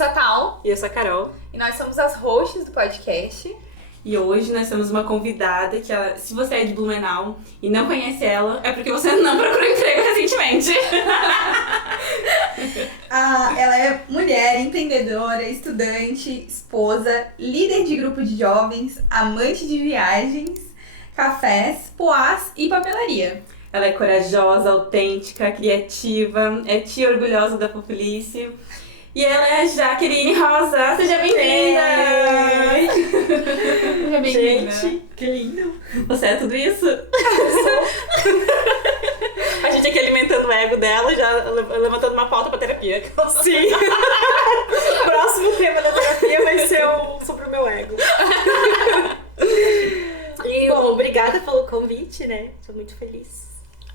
sou a Tal. E eu sou a Carol. E nós somos as hosts do podcast. E hoje nós temos uma convidada que, se você é de Blumenau e não conhece ela, é porque você não procurou emprego recentemente. Ela é mulher, empreendedora, estudante, esposa, líder de grupo de jovens, amante de viagens, cafés, poás e papelaria. Ela é corajosa, autêntica, criativa, é tia orgulhosa da Populice. E ela é a Jaqueline Rosa. Seja bem-vinda! Seja bem-vinda. Gente, que lindo! Você é tudo isso? A gente aqui alimentando o ego dela, já levantando uma pauta pra terapia. Sim! O próximo tema da terapia vai ser sobre o meu ego. E bom, obrigada pelo convite, né? Tô muito feliz.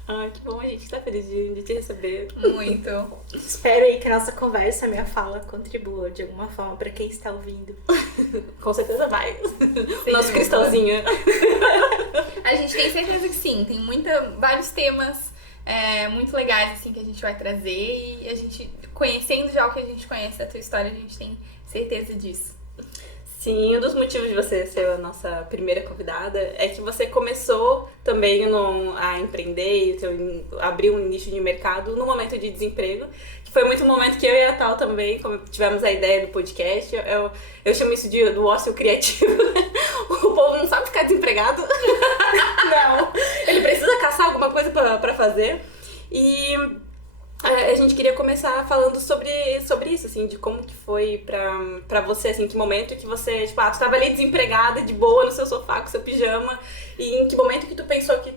Ai, que bom, a gente tá feliz de te receber. Muito. Espero aí que a nossa conversa, a minha fala, contribua de alguma forma pra quem está ouvindo. Com certeza vai. Sim, Nosso cristalzinho. A gente tem certeza que sim. Tem vários temas muito legais assim, que a gente vai trazer. E a gente, conhecendo já o que a gente conhece da tua história, a gente tem certeza disso. Sim, um dos motivos de você ser a nossa primeira convidada é que você começou também a empreender, abrir um nicho de mercado no momento de desemprego, que foi muito um momento que eu e a Tal também tivemos a ideia do podcast. Eu chamo isso do ócio criativo. O povo não sabe ficar desempregado. Não. Ele precisa caçar alguma coisa pra fazer. E a gente queria começar falando sobre isso, assim, de como que foi pra você, assim, que momento que você, tipo, tu tava ali desempregada, de boa, no seu sofá, com seu pijama, e em que momento que tu pensou que,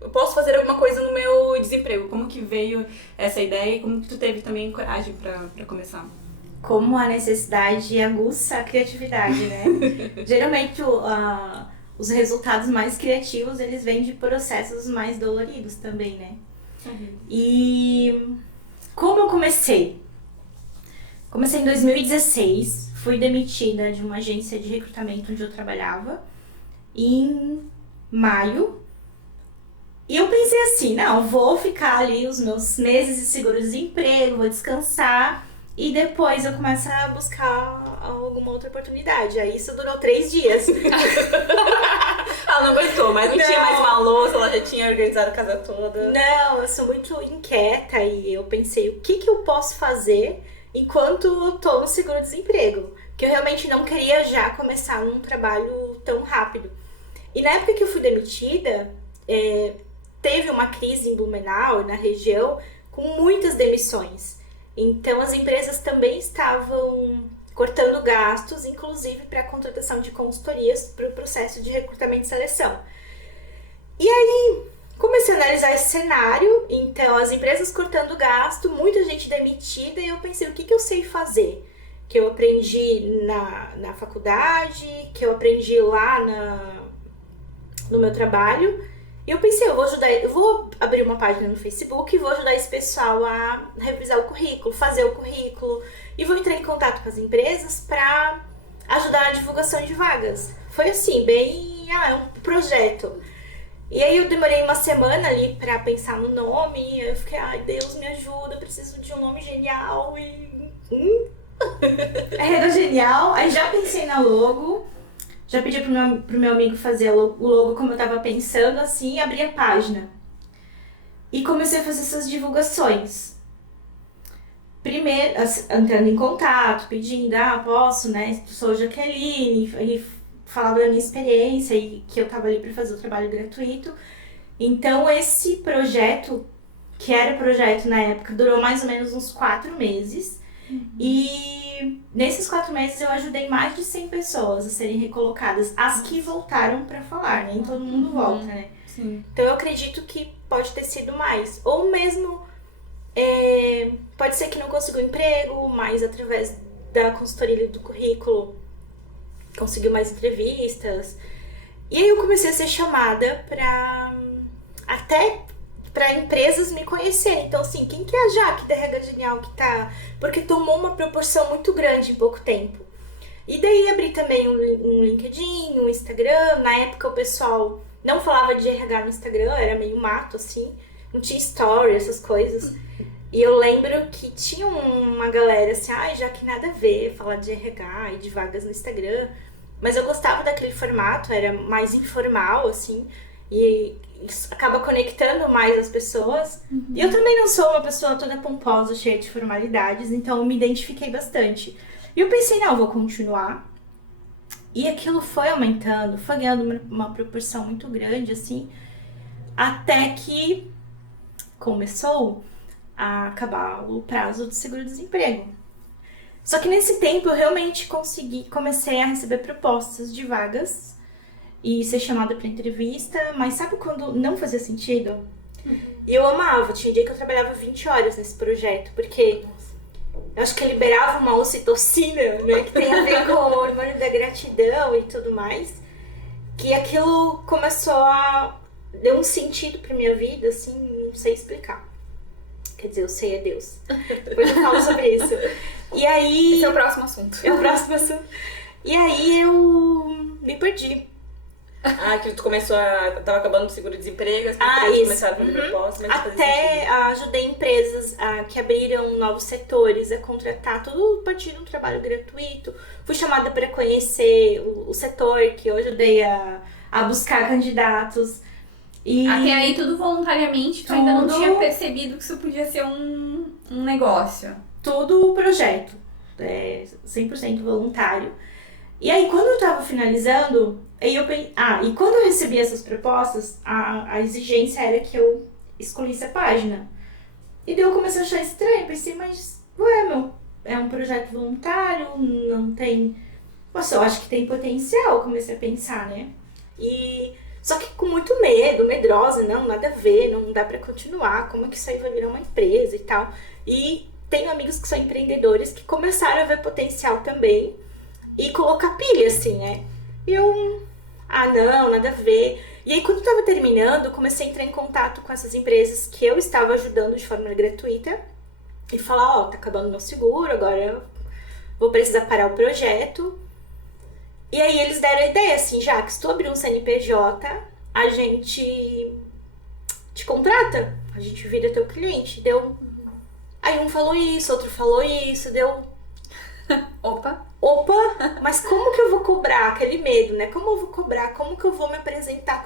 eu posso fazer alguma coisa no meu desemprego? Como que veio essa ideia e como que tu teve também coragem pra começar? Como a necessidade aguça a criatividade, né? Geralmente os resultados mais criativos, eles vêm de processos mais doloridos também, né? Uhum. E como eu comecei? Comecei em 2016, fui demitida de uma agência de recrutamento onde eu trabalhava em maio. E eu pensei assim, não, vou ficar ali os meus meses de seguro-desemprego, vou descansar e depois eu começo a buscar alguma outra oportunidade. Aí isso durou 3 dias. Ela não aguentou, mas não tinha mais uma louça, ela já tinha organizado a casa toda. Não, eu sou muito inquieta e eu pensei, o que eu posso fazer enquanto eu tô no seguro-desemprego? Porque eu realmente não queria já começar um trabalho tão rápido. E na época que eu fui demitida, teve uma crise em Blumenau, na região, com muitas demissões. Então as empresas também estavam cortando gastos, inclusive para a contratação de consultorias para o processo de recrutamento e seleção. E aí, comecei a analisar esse cenário, então as empresas cortando gasto, muita gente demitida, e eu pensei, o que eu sei fazer? Que eu aprendi na faculdade, que eu aprendi lá no meu trabalho. E eu pensei, eu vou abrir uma página no Facebook e vou ajudar esse pessoal a revisar o currículo, fazer o currículo. E vou entrar em contato com as empresas para ajudar na divulgação de vagas. Foi assim, um projeto. E aí eu demorei uma semana ali para pensar no nome. E eu fiquei, ai Deus, me ajuda, eu preciso de um nome genial. Era genial, aí já pensei na logo. Já pedi pro meu amigo fazer o logo como eu tava pensando, assim, e abri a página. E comecei a fazer essas divulgações. Primeiro, entrando em contato, pedindo, posso, né? Sou Jaqueline, e falava da minha experiência e que eu tava ali pra fazer o trabalho gratuito. Então, esse projeto, que era projeto na época, durou mais ou menos uns 4 meses. Uhum. E nesses 4 meses eu ajudei mais de 100 pessoas a serem recolocadas, as que voltaram pra falar, nem todo mundo volta, né? Sim. Então eu acredito que pode ter sido mais, ou mesmo pode ser que não conseguiu emprego, mas através da consultoria do currículo conseguiu mais entrevistas. E aí eu comecei a ser chamada para empresas me conhecerem. Então, assim, quem que é a Jaque da RH Genial que tá... Porque tomou uma proporção muito grande em pouco tempo. E daí abri também um LinkedIn, um Instagram. Na época o pessoal não falava de RH no Instagram, era meio mato, assim. Não tinha story, essas coisas. E eu lembro que tinha uma galera assim, já que nada a ver falar de RH e de vagas no Instagram. Mas eu gostava daquele formato, era mais informal, assim. E isso acaba conectando mais as pessoas. E eu também não sou uma pessoa toda pomposa, cheia de formalidades, então eu me identifiquei bastante. E eu pensei, não, eu vou continuar. E aquilo foi aumentando, foi ganhando uma proporção muito grande, assim, até que começou a acabar o prazo do seguro-desemprego. Só que nesse tempo eu realmente comecei a receber propostas de vagas e ser chamada para entrevista, mas sabe quando não fazia sentido? E eu amava, tinha dia que eu trabalhava 20 horas nesse projeto, porque eu acho que liberava uma ocitocina, né, que tem a ver com o hormônio da gratidão e tudo mais, que aquilo começou a dar um sentido pra minha vida, assim, não sei explicar. Quer dizer, eu sei é Deus. Depois eu falo sobre isso. E aí... Esse é o próximo assunto. É o próximo assunto. E aí eu me perdi. Que tu começou tava acabando o seguro-desemprego, as empresas começaram a fazer propostas, mas até ajudei empresas que abriram novos setores a contratar, tudo a partir de um trabalho gratuito. Fui chamada para conhecer o setor, que eu ajudei a buscar candidatos. E até aí tudo voluntariamente, tu ainda não tinha percebido que isso podia ser um negócio. Tudo projeto, 100% voluntário. E aí quando eu tava finalizando, e quando eu recebi essas propostas, a exigência era que eu escolhesse a página. E daí eu comecei a achar estranho, pensei, mas, é um projeto voluntário, não tem... Nossa, eu acho que tem potencial, comecei a pensar, né? Só que com muito medo, medrosa, não, nada a ver, não dá pra continuar, como é que isso aí vai virar uma empresa e tal. E tenho amigos que são empreendedores que começaram a ver potencial também e colocar pilha, assim, né? E eu, não, nada a ver. E aí, quando eu tava terminando, comecei a entrar em contato com essas empresas que eu estava ajudando de forma gratuita e falar, tá acabando meu seguro, agora eu vou precisar parar o projeto. E aí eles deram a ideia, assim, já se tu abrir um CNPJ, a gente te contrata, a gente vira teu cliente. Aí um falou isso, outro falou isso, Opa, mas como que eu vou cobrar? Aquele medo, né? Como eu vou cobrar? Como que eu vou me apresentar?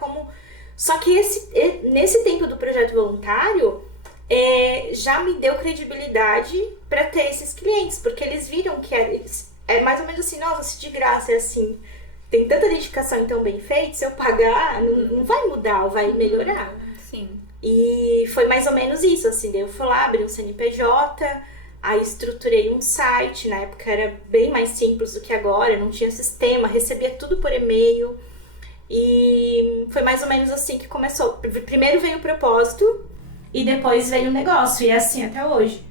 Só que nesse tempo do projeto voluntário, já me deu credibilidade para ter esses clientes, porque eles viram que é mais ou menos assim, nossa, se de graça é assim, tem tanta dedicação e tão bem feito, se eu pagar, não vai mudar, vai melhorar. sim. E foi mais ou menos isso, assim, daí eu fui lá, abri um CNPJ, aí estruturei um site, na época era bem mais simples do que agora, não tinha sistema, recebia tudo por e-mail, e foi mais ou menos assim que começou. Primeiro veio o propósito, e depois veio o negócio, e é assim até hoje.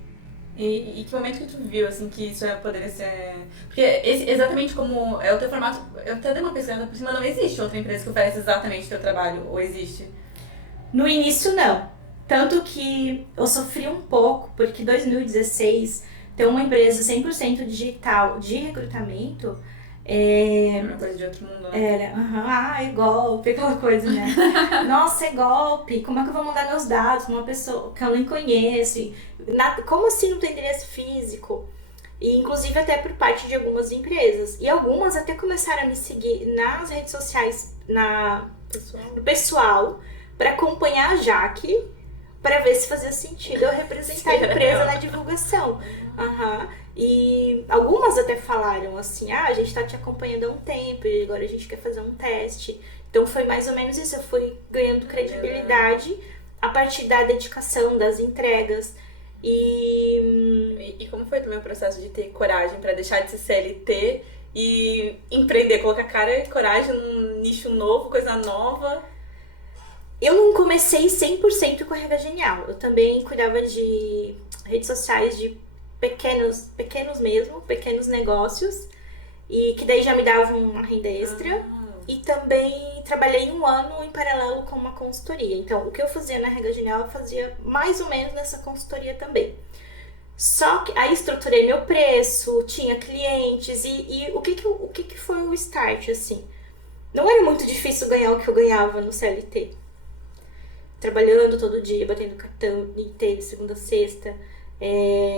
E que momento que tu viu, assim, que isso poderia ser... Porque exatamente como é o teu formato... Eu até dei uma pesquisada por cima, não existe outra empresa que oferece exatamente o teu trabalho, ou existe? No início, não. Tanto que eu sofri um pouco, porque em 2016, ter uma empresa 100% digital de recrutamento... É uma coisa de outro mundo, né? Era, é golpe, aquela coisa, né? Nossa, é golpe, como é que eu vou mandar meus dados pra uma pessoa que eu nem conheço? Como assim não tem endereço físico? E inclusive até por parte de algumas empresas. E algumas até começaram a me seguir nas redes sociais, no pessoal, pra acompanhar a Jaque, pra ver se fazia sentido eu representar a empresa na divulgação. E algumas até falaram assim, a gente tá te acompanhando há um tempo e agora a gente quer fazer um teste. Então foi mais ou menos isso, eu fui ganhando credibilidade a partir da dedicação, das entregas. E como foi também o processo de ter coragem pra deixar de ser CLT e empreender, colocar cara e coragem num nicho novo, coisa nova? Eu não comecei 100% com a RH Genial, eu também cuidava de redes sociais de pequenos negócios, e que daí já me davam uma renda extra. E também trabalhei 1 ano em paralelo com uma consultoria. Então, o que eu fazia na RH Genial, eu fazia mais ou menos nessa consultoria também. Só que aí estruturei meu preço, tinha clientes, e o que foi o start, assim? Não era muito difícil ganhar o que eu ganhava no CLT. Trabalhando todo dia, batendo cartão, de segunda a sexta.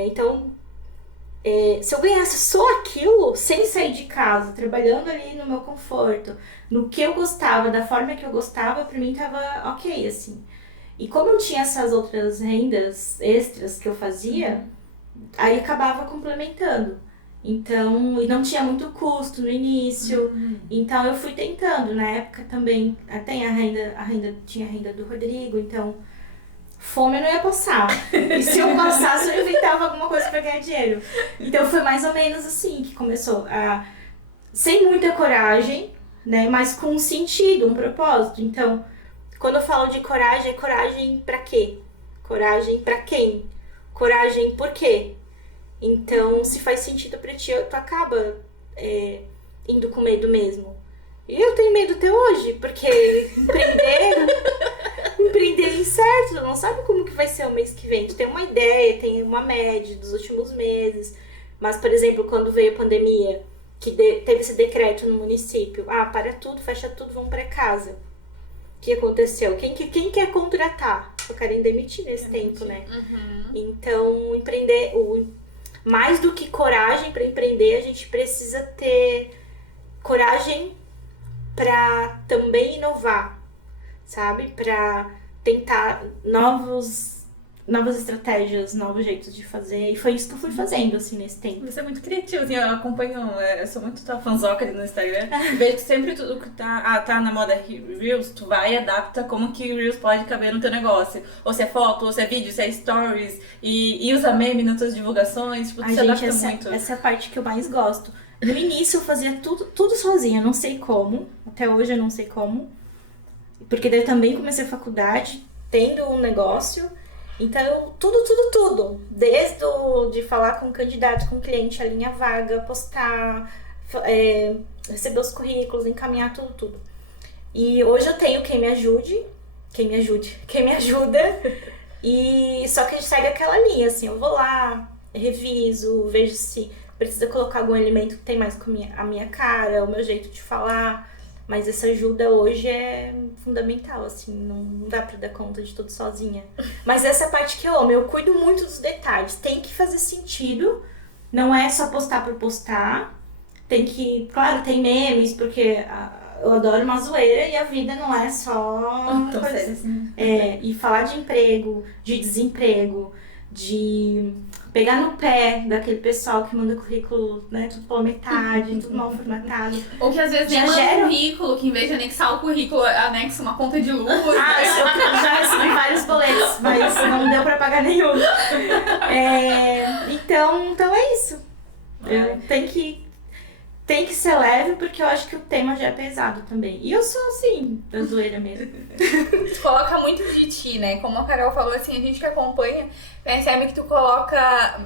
Então, se eu ganhasse só aquilo, sem sair de casa, trabalhando ali no meu conforto, no que eu gostava, da forma que eu gostava, pra mim tava ok, assim. E como eu tinha essas outras rendas extras que eu fazia, aí acabava complementando. Então, e não tinha muito custo no início. Então eu fui tentando. Na época também tinha a renda do Rodrigo, então fome eu não ia passar. E se eu passasse, eu inventava alguma coisa pra ganhar dinheiro. Então foi mais ou menos assim que começou. Sem muita coragem, né? Mas com um sentido, um propósito. Então, quando eu falo de coragem, é coragem pra quê? Coragem pra quem? Coragem por quê? Então, se faz sentido pra ti, tu acaba indo com medo mesmo. E eu tenho medo até hoje, porque empreender é incerto, tu não sabe como que vai ser o mês que vem. Tu tem uma ideia, tem uma média dos últimos meses. Mas, por exemplo, quando veio a pandemia, que teve esse decreto no município, para tudo, fecha tudo, vamos pra casa. O que aconteceu? Quem quer contratar? Só querem demitir nesse tempo, né? Então, empreender... Mais do que coragem para empreender, a gente precisa ter coragem para também inovar, sabe? Para tentar novas estratégias, novos jeitos de fazer. E foi isso que eu fui fazendo, assim, nesse tempo. Você é muito criativo, assim, eu acompanho, eu sou muito tua fanzoca ali no Instagram. Vejo que sempre tudo que tá na moda Reels, tu vai e adapta como que Reels pode caber no teu negócio. Ou se é foto, ou se é vídeo, se é stories, e usa meme nas tuas divulgações, tipo, tu se adapta muito. Essa é a parte que eu mais gosto. No início eu fazia tudo sozinha, não sei como, até hoje eu não sei como. Porque daí eu também comecei a faculdade, tendo um negócio. Então, tudo. Desde de falar com o candidato, com o cliente, alinhar vaga, postar, receber os currículos, encaminhar tudo. E hoje eu tenho quem me ajuda. E só que a gente segue aquela linha, assim, eu vou lá, reviso, vejo se precisa colocar algum elemento que tem mais com a minha cara, o meu jeito de falar. Mas essa ajuda hoje é fundamental, assim, não dá pra dar conta de tudo sozinha. Mas essa é a parte que eu amo, eu cuido muito dos detalhes. Tem que fazer sentido, não é só postar por postar. Tem que, claro, tem memes, porque eu adoro uma zoeira e a vida não é só... E falar de emprego, de desemprego, de pegar no pé daquele pessoal que manda currículo, né, tudo pela metade, tudo mal formatado. Ou que às vezes nem manda um currículo, que em vez de anexar o currículo, anexa uma conta de luz. Eu já recebi vários boletos, mas não deu pra pagar nenhum. Então é isso. Tem que ser leve, porque eu acho que o tema já é pesado também. E eu sou, assim, da zoeira mesmo. Tu coloca muito de ti, né? Como a Carol falou, assim, a gente que acompanha percebe que tu coloca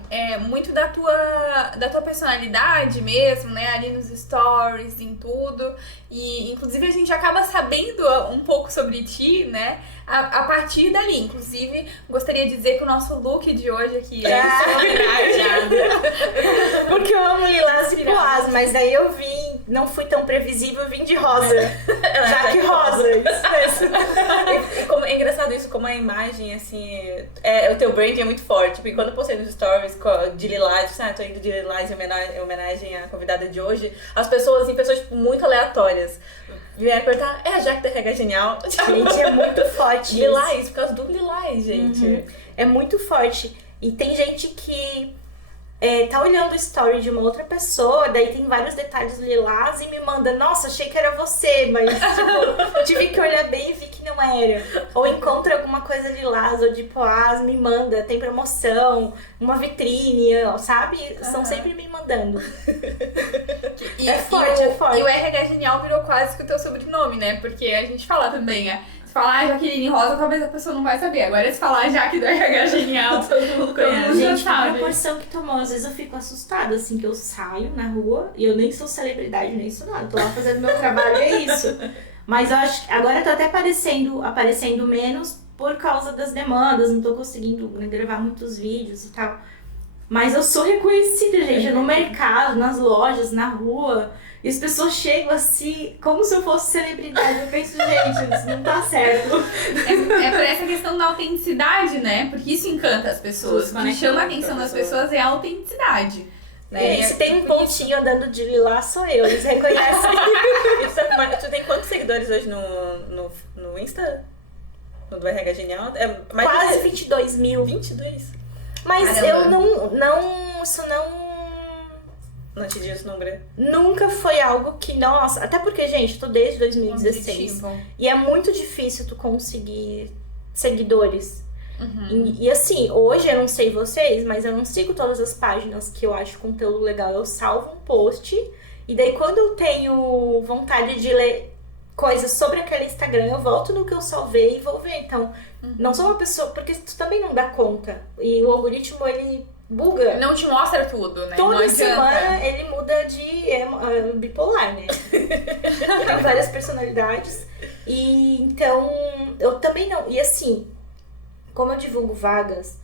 muito da tua personalidade mesmo, né? Ali nos stories, em tudo. E, inclusive, a gente acaba sabendo um pouco sobre ti, né? A partir dali. Inclusive, gostaria de dizer que o nosso look de hoje aqui é porque eu amo lilás e poás, mas daí eu vim, não fui tão previsível, eu vim de rosa. Jaque rosa. É engraçado isso, como a imagem, assim, o teu brand é muito forte. Porque quando eu postei nos stories de lilás, tô indo de lilás em homenagem à convidada de hoje, as pessoas, tipo, muito aleatórias, vieram perguntar, é a Jaque da RH Genial? Gente, é muito forte. Lilás, por causa do lilás, gente. É muito forte. E tem gente que tá olhando o story de uma outra pessoa, daí tem vários detalhes lilás e me manda, nossa, achei que era você, mas tipo, tive que olhar bem e vi que não era. Ou encontra alguma coisa lilás ou de poás, me manda, tem promoção, uma vitrine, sabe? Estão sempre me mandando. É forte. E o RH Genial virou quase que o teu sobrenome, né? Porque a gente fala também, se falar Jaqueline Rosa, talvez a pessoa não vai saber. Agora, se falar Jaque do RH Genial, todo mundo conhece. Gente, a proporção que tomou, às vezes eu fico assustada, assim, que eu saio na rua e eu nem sou celebridade, nem sou nada. Tô lá fazendo meu trabalho e é isso. Mas eu acho que agora eu tô até aparecendo menos por causa das demandas, não tô conseguindo gravar muitos vídeos e tal. Mas eu sou reconhecida, gente, no mercado, nas lojas, na rua. E as pessoas chegam assim, como se eu fosse celebridade. Eu penso, gente, isso não tá certo. É por essa questão da autenticidade, né? Porque isso encanta as pessoas. O que chama a atenção das pessoas é a autenticidade. Né? E se tem um pontinho andando de lilá, sou eu. Eles reconhecem. Mas tu tem quantos seguidores hoje no Insta? No do RH Genial? É mais Quase de 22 mil. 22? Mas Caramba. eu isso Não te diz o número. nunca foi algo que, nossa, até porque, gente, tô desde 2016. Objetivo. E é muito difícil tu conseguir seguidores. E assim, hoje eu não sei vocês, mas eu não sigo todas as páginas que eu acho conteúdo legal. Eu salvo um post e daí quando eu tenho vontade de ler coisas sobre aquele Instagram, eu volto no que eu salvei e vou ver. Então, não sou uma pessoa... Porque tu também não dá conta. E o algoritmo, ele buga. Não te mostra tudo, né? Toda Não adianta. semana ele muda de bipolar, né? Tem várias personalidades. E então, eu também não. E assim, como eu divulgo vagas,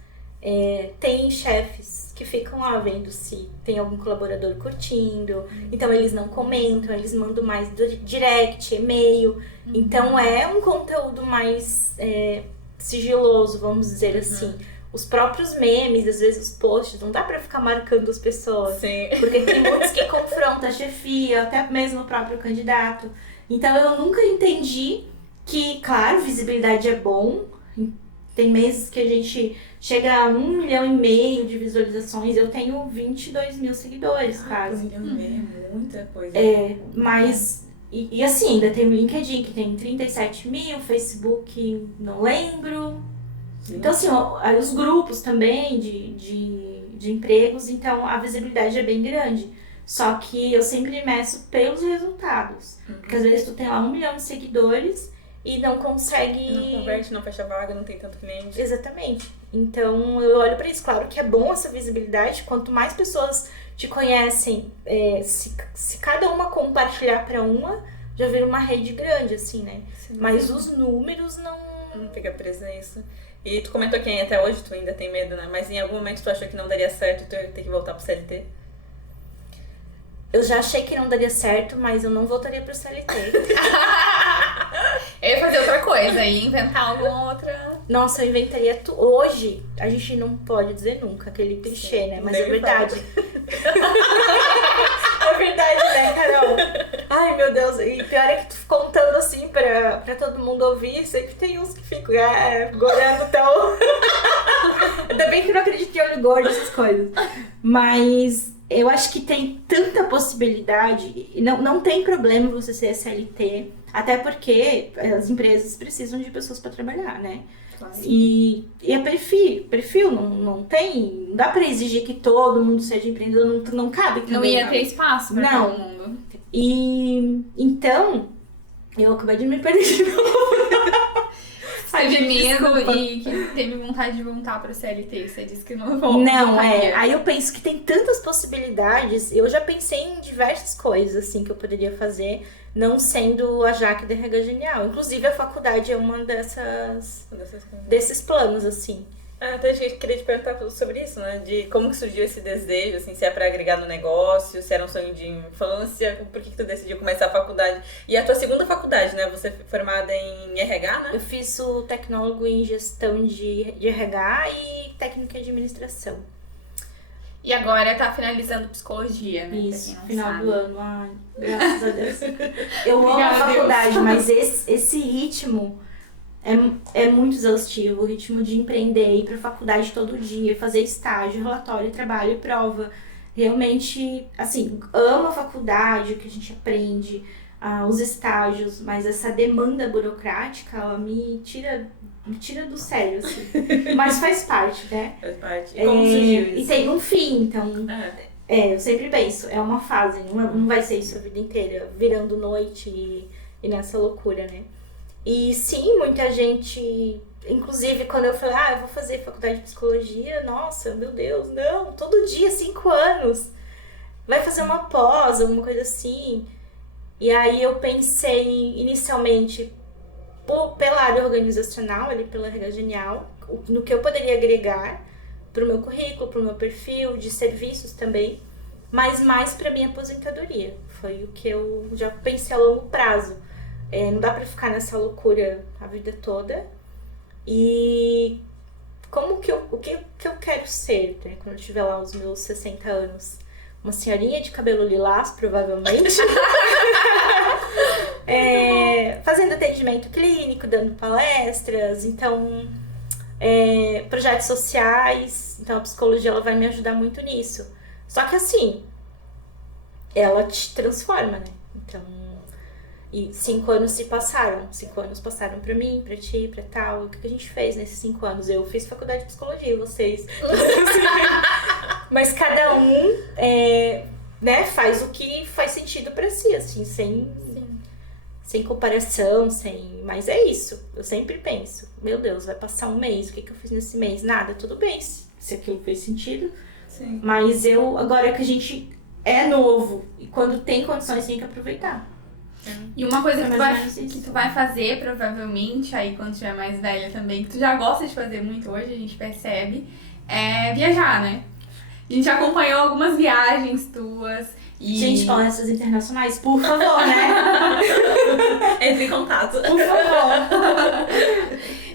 tem chefes que ficam lá vendo se tem algum colaborador curtindo. Então eles não comentam, eles mandam mais direct, e-mail. Então é um conteúdo mais sigiloso, vamos dizer assim. Os próprios memes, às vezes os posts, não dá pra ficar marcando as pessoas. Sim. Porque tem muitos que confrontam A chefia, até mesmo o próprio candidato. Então eu nunca entendi que, claro, visibilidade é bom. Tem meses que a gente chega a 1,5 milhão de visualizações. Eu tenho 22 mil seguidores, quase. É muita coisa. Mas... E assim, ainda tem o LinkedIn, que tem 37 mil. Facebook, não lembro. Então, assim, os grupos também de empregos. Então, a visibilidade é bem grande. Só que eu sempre meço pelos resultados. Porque às vezes tu tem lá 1 milhão de seguidores e não consegue... Não converte, não fecha vaga, não tem tanto cliente. Exatamente. Então, eu olho pra isso. Claro que é bom essa visibilidade. Quanto mais pessoas te conhecem, se cada uma compartilhar pra uma, já vira uma rede grande, assim, né? Sim. Mas os números não... Não fica presa a isso. E tu comentou que até hoje tu ainda tem medo, né? Mas em algum momento tu achou que não daria certo tu ter que voltar pro CLT? Eu já achei que não daria certo, mas eu não voltaria pro CLT. Eu ia fazer outra coisa, ia inventar alguma outra. Nossa, eu inventaria Hoje, a gente não pode dizer nunca, aquele clichê, né? Mas Nem é verdade. É verdade, né, Carol? Ai, meu Deus. E pior é que tu contando assim pra todo mundo ouvir, sempre tem uns que ficam gorando tão... Ainda bem que eu não acredito em olho gordo, essas coisas. Mas eu acho que tem tanta possibilidade. Não tem problema você ser SLT, até porque as empresas precisam de pessoas pra trabalhar, né? Claro. E é perfil não tem. Não dá pra exigir que todo mundo seja empreendedor, não cabe também. Não ia ter espaço pra Não. todo mundo. E então, eu acabei de me perder de novo. Teve medo desculpa. e que teve vontade de voltar pro CLT. Você disse que não voltou. Não, Aí eu penso que tem tantas possibilidades. Eu já pensei em diversas coisas assim que eu poderia fazer, não sendo a Jaque da RH Genial. Inclusive a faculdade é uma desses planos, assim. Até queria te perguntar sobre isso, né? De como que surgiu esse desejo, assim, se é pra agregar no negócio, se era um sonho de infância, por que tu decidiu começar a faculdade? E a tua segunda faculdade, né? Você foi formada em RH, né? Eu fiz o tecnólogo em gestão de RH e técnica de administração. E agora tá finalizando psicologia, né? Isso, Pra quem não final sabe. do ano. Ai, graças a Deus. Eu amo a Obrigada, Deus. faculdade, mas esse ritmo é muito exaustivo. O ritmo de empreender, ir pra faculdade todo dia, fazer estágio, relatório, trabalho e prova. Realmente, assim, amo a faculdade, o que a gente aprende, os estágios, mas essa demanda burocrática, ela me tira do sério, assim. Mas faz parte, né? Faz parte. E como surgiu E isso? tem um fim, então... eu sempre penso, é uma fase, não vai ser isso A vida inteira, virando noite e nessa loucura, né? E sim, muita gente... Inclusive, quando eu falei, eu vou fazer faculdade de psicologia, nossa, meu Deus, não, todo dia, 5 anos. Vai fazer uma pós, alguma coisa assim. E aí eu pensei, inicialmente, pela área organizacional, ali pela RH Genial, no que eu poderia agregar pro meu currículo, pro meu perfil, de serviços também, mas mais pra minha aposentadoria. Foi o que eu já pensei a longo prazo. Não dá pra ficar nessa loucura a vida toda. E o que eu quero ser, né? Quando eu tiver lá os meus 60 anos? Uma senhorinha de cabelo lilás, provavelmente. Fazendo atendimento clínico, dando palestras. Então, projetos sociais. Então, a psicologia ela vai me ajudar muito nisso. Só que assim, ela te transforma, né? Então, e 5 anos se passaram. 5 anos passaram pra mim, pra ti, pra tal. O que a gente fez nesses 5 anos? Eu fiz faculdade de psicologia, vocês. Mas cada um, né, faz o que faz sentido pra si, assim, sem comparação, mas é isso. Eu sempre penso, meu Deus, vai passar um mês, o que eu fiz nesse mês? Nada, tudo bem, se aquilo fez sentido. Sim. Mas agora que a gente é novo, e quando tem condições, tem que aproveitar. E uma coisa É que tu vai fazer, provavelmente, aí quando tiver mais velha também, que tu já gosta de fazer muito hoje, a gente percebe, é viajar, né? A gente acompanhou algumas viagens tuas. E... Gente, palestras internacionais, por favor, né? Entre em contato. Por favor.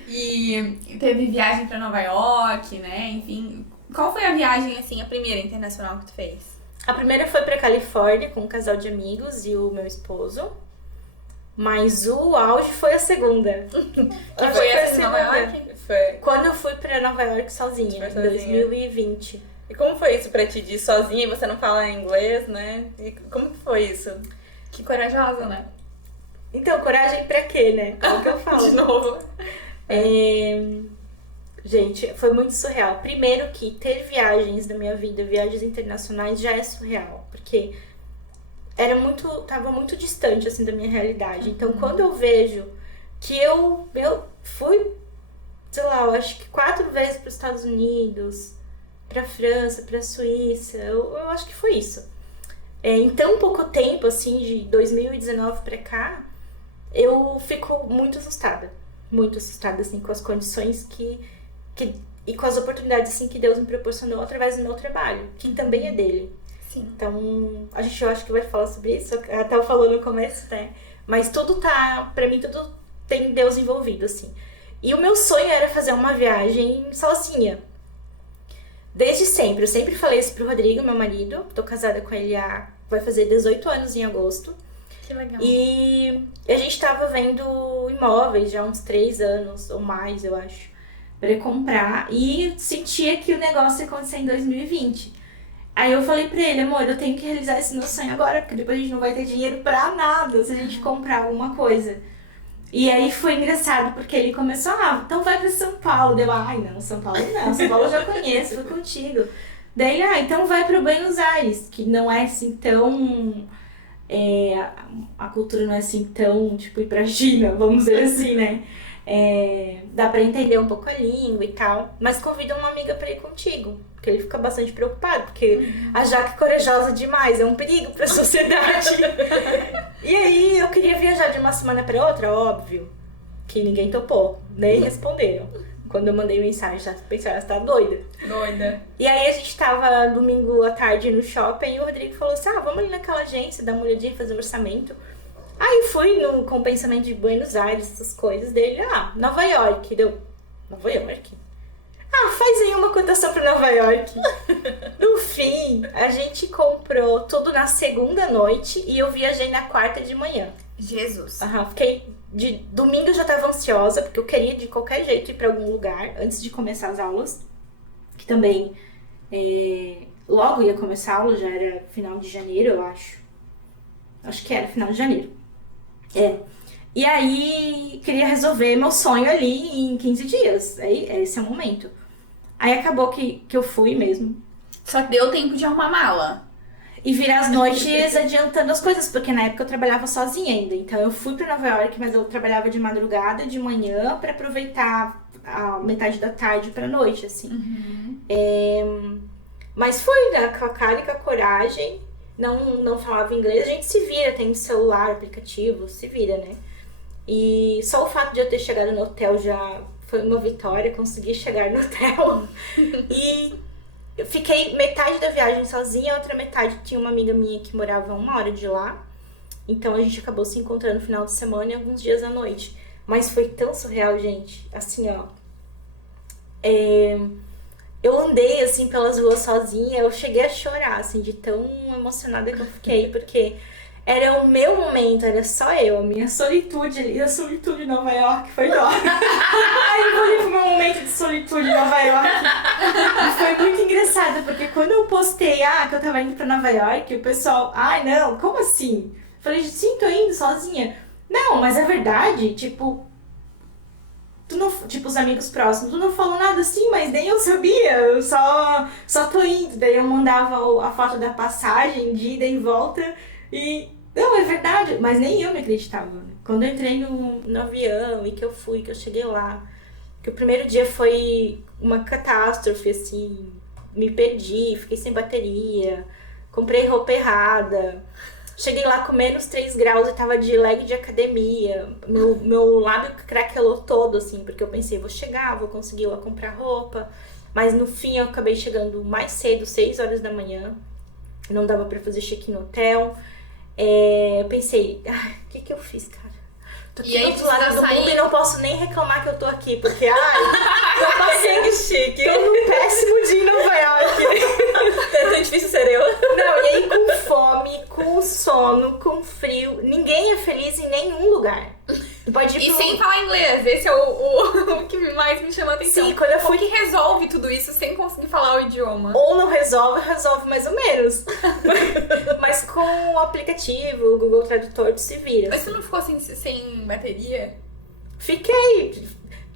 E teve viagem pra Nova York, né? Enfim, qual foi a viagem, assim, a primeira internacional que tu fez? A primeira foi pra Califórnia com um casal de amigos e o meu esposo. Mas o auge foi a segunda. Que foi essa de Nova York? Foi. Quando eu fui pra Nova York sozinha, Foi em sozinha. 2020. E como foi isso pra ti de ir sozinha e você não fala inglês, né? E como que foi isso? Que corajosa, né? Então, coragem pra quê, né? Como que eu falo? De novo. Gente, foi muito surreal. Primeiro que ter viagens na minha vida, viagens internacionais, já é surreal. Porque tava muito distante, assim, da minha realidade. Então, quando eu vejo que eu fui, sei lá, eu acho que 4 vezes para os Estados Unidos, pra França, pra Suíça, eu acho que foi isso. Em tão pouco tempo, assim, de 2019 pra cá, eu fico muito assustada, assim, com as condições e com as oportunidades, assim, que Deus me proporcionou através do meu trabalho, que também é dele. Sim. Então, eu acho que vai falar sobre isso, até eu falou no começo, né? Mas pra mim, tudo tem Deus envolvido, assim. E o meu sonho era fazer uma viagem sozinha. Desde sempre. Eu sempre falei isso pro Rodrigo, meu marido. Tô casada com ele vai fazer 18 anos em agosto. Que legal. E a gente tava vendo imóveis já há uns 3 anos ou mais, eu acho, pra comprar. E sentia que o negócio ia acontecer em 2020. Aí eu falei pra ele, amor, eu tenho que realizar esse meu sonho agora, porque depois a gente não vai ter dinheiro pra nada se a gente comprar alguma coisa. E aí foi engraçado, porque ele começou, então vai pra São Paulo. Deu, não, São Paulo não, São Paulo eu já conheço, fui contigo. Daí, então vai pro Buenos Aires, que não é assim tão... a cultura não é assim tão, tipo, ir pra China, vamos dizer assim, né? Dá pra entender um pouco a língua e tal, mas convida uma amiga pra ir contigo, porque ele fica bastante preocupado, porque a Jaque é corajosa demais, é um perigo pra sociedade. E aí eu queria viajar de uma semana pra outra, óbvio, que ninguém topou, nem responderam. Quando eu mandei mensagem, já pensaram, você tá doida. Doida. E aí a gente tava domingo à tarde no shopping e o Rodrigo falou assim, vamos ali naquela agência, dar uma olhadinha, fazer um orçamento. Aí fui com o pensamento de Buenos Aires, essas coisas dele. Nova York. Deu, Nova York? Faz aí uma cotação pra Nova York. No fim, a gente comprou tudo na segunda noite e eu viajei na quarta de manhã. Jesus. Fiquei... De domingo eu já tava ansiosa, porque eu queria de qualquer jeito ir pra algum lugar antes de começar as aulas. Que também logo ia começar a aula, já era final de janeiro, eu acho. Acho que era final de janeiro. E aí, queria resolver meu sonho ali em 15 dias. Esse é o momento. Aí acabou que eu fui mesmo. Só que deu tempo de arrumar mala. E virar as noites adiantando as coisas, porque na época eu trabalhava sozinha ainda. Então eu fui pra Nova York, mas eu trabalhava de madrugada, de manhã, pra aproveitar a metade da tarde pra noite, assim. Mas fui, né, com a cara e com a coragem. Não falava inglês, a gente se vira, tem celular, aplicativo, se vira, né? E só o fato de eu ter chegado no hotel já foi uma vitória, consegui chegar no hotel. E eu fiquei metade da viagem sozinha, a outra metade tinha uma amiga minha que morava 1 hora de lá. Então a gente acabou se encontrando no final de semana e alguns dias à noite. Mas foi tão surreal, gente. Assim, ó. Eu andei, assim, pelas ruas sozinha. Eu cheguei a chorar, assim, de tão emocionada que eu fiquei. Porque era o meu momento, era só eu. A minha solitude ali. A solitude em Nova York foi dó. Ai, eu falei pro meu momento de solitude em Nova York. E foi muito engraçado, porque quando eu postei, que eu tava indo pra Nova York, o pessoal, ai, não, como assim? Falei, sim, tô indo sozinha. Não, mas é verdade, tipo, tu não, tipo, os amigos próximos, tu não falou nada assim, mas nem eu sabia, eu só tô indo. Daí eu mandava a foto da passagem, de ida e volta, e, não, é verdade, mas nem eu me acreditava. Quando eu entrei no avião e que eu cheguei lá, que o primeiro dia foi uma catástrofe, assim, me perdi, fiquei sem bateria, comprei roupa errada. Cheguei lá com menos 3 graus e tava de leg de academia. Meu lábio craquelou todo, assim, porque eu pensei, vou chegar, vou conseguir lá comprar roupa. Mas no fim eu acabei chegando mais cedo, 6 horas da manhã. Não dava pra fazer check-in no hotel. Eu pensei, o que eu fiz, cara? Tô aqui do outro lado do mundo e não posso nem reclamar que eu tô aqui, porque, eu passei chique. Tô num péssimo dia em Nova York. É tão difícil ser eu. Não, e aí com fome, com sono, com frio, ninguém é feliz em nenhum lugar. Pode ir sem falar inglês, esse é o que mais me chama a atenção. Sim, quando eu fui... Como que resolve tudo isso sem conseguir falar o idioma? Ou não resolve mais ou menos. Mas com o aplicativo, o Google Tradutor, tu se vira. Mas você não ficou assim, sem bateria? Fiquei.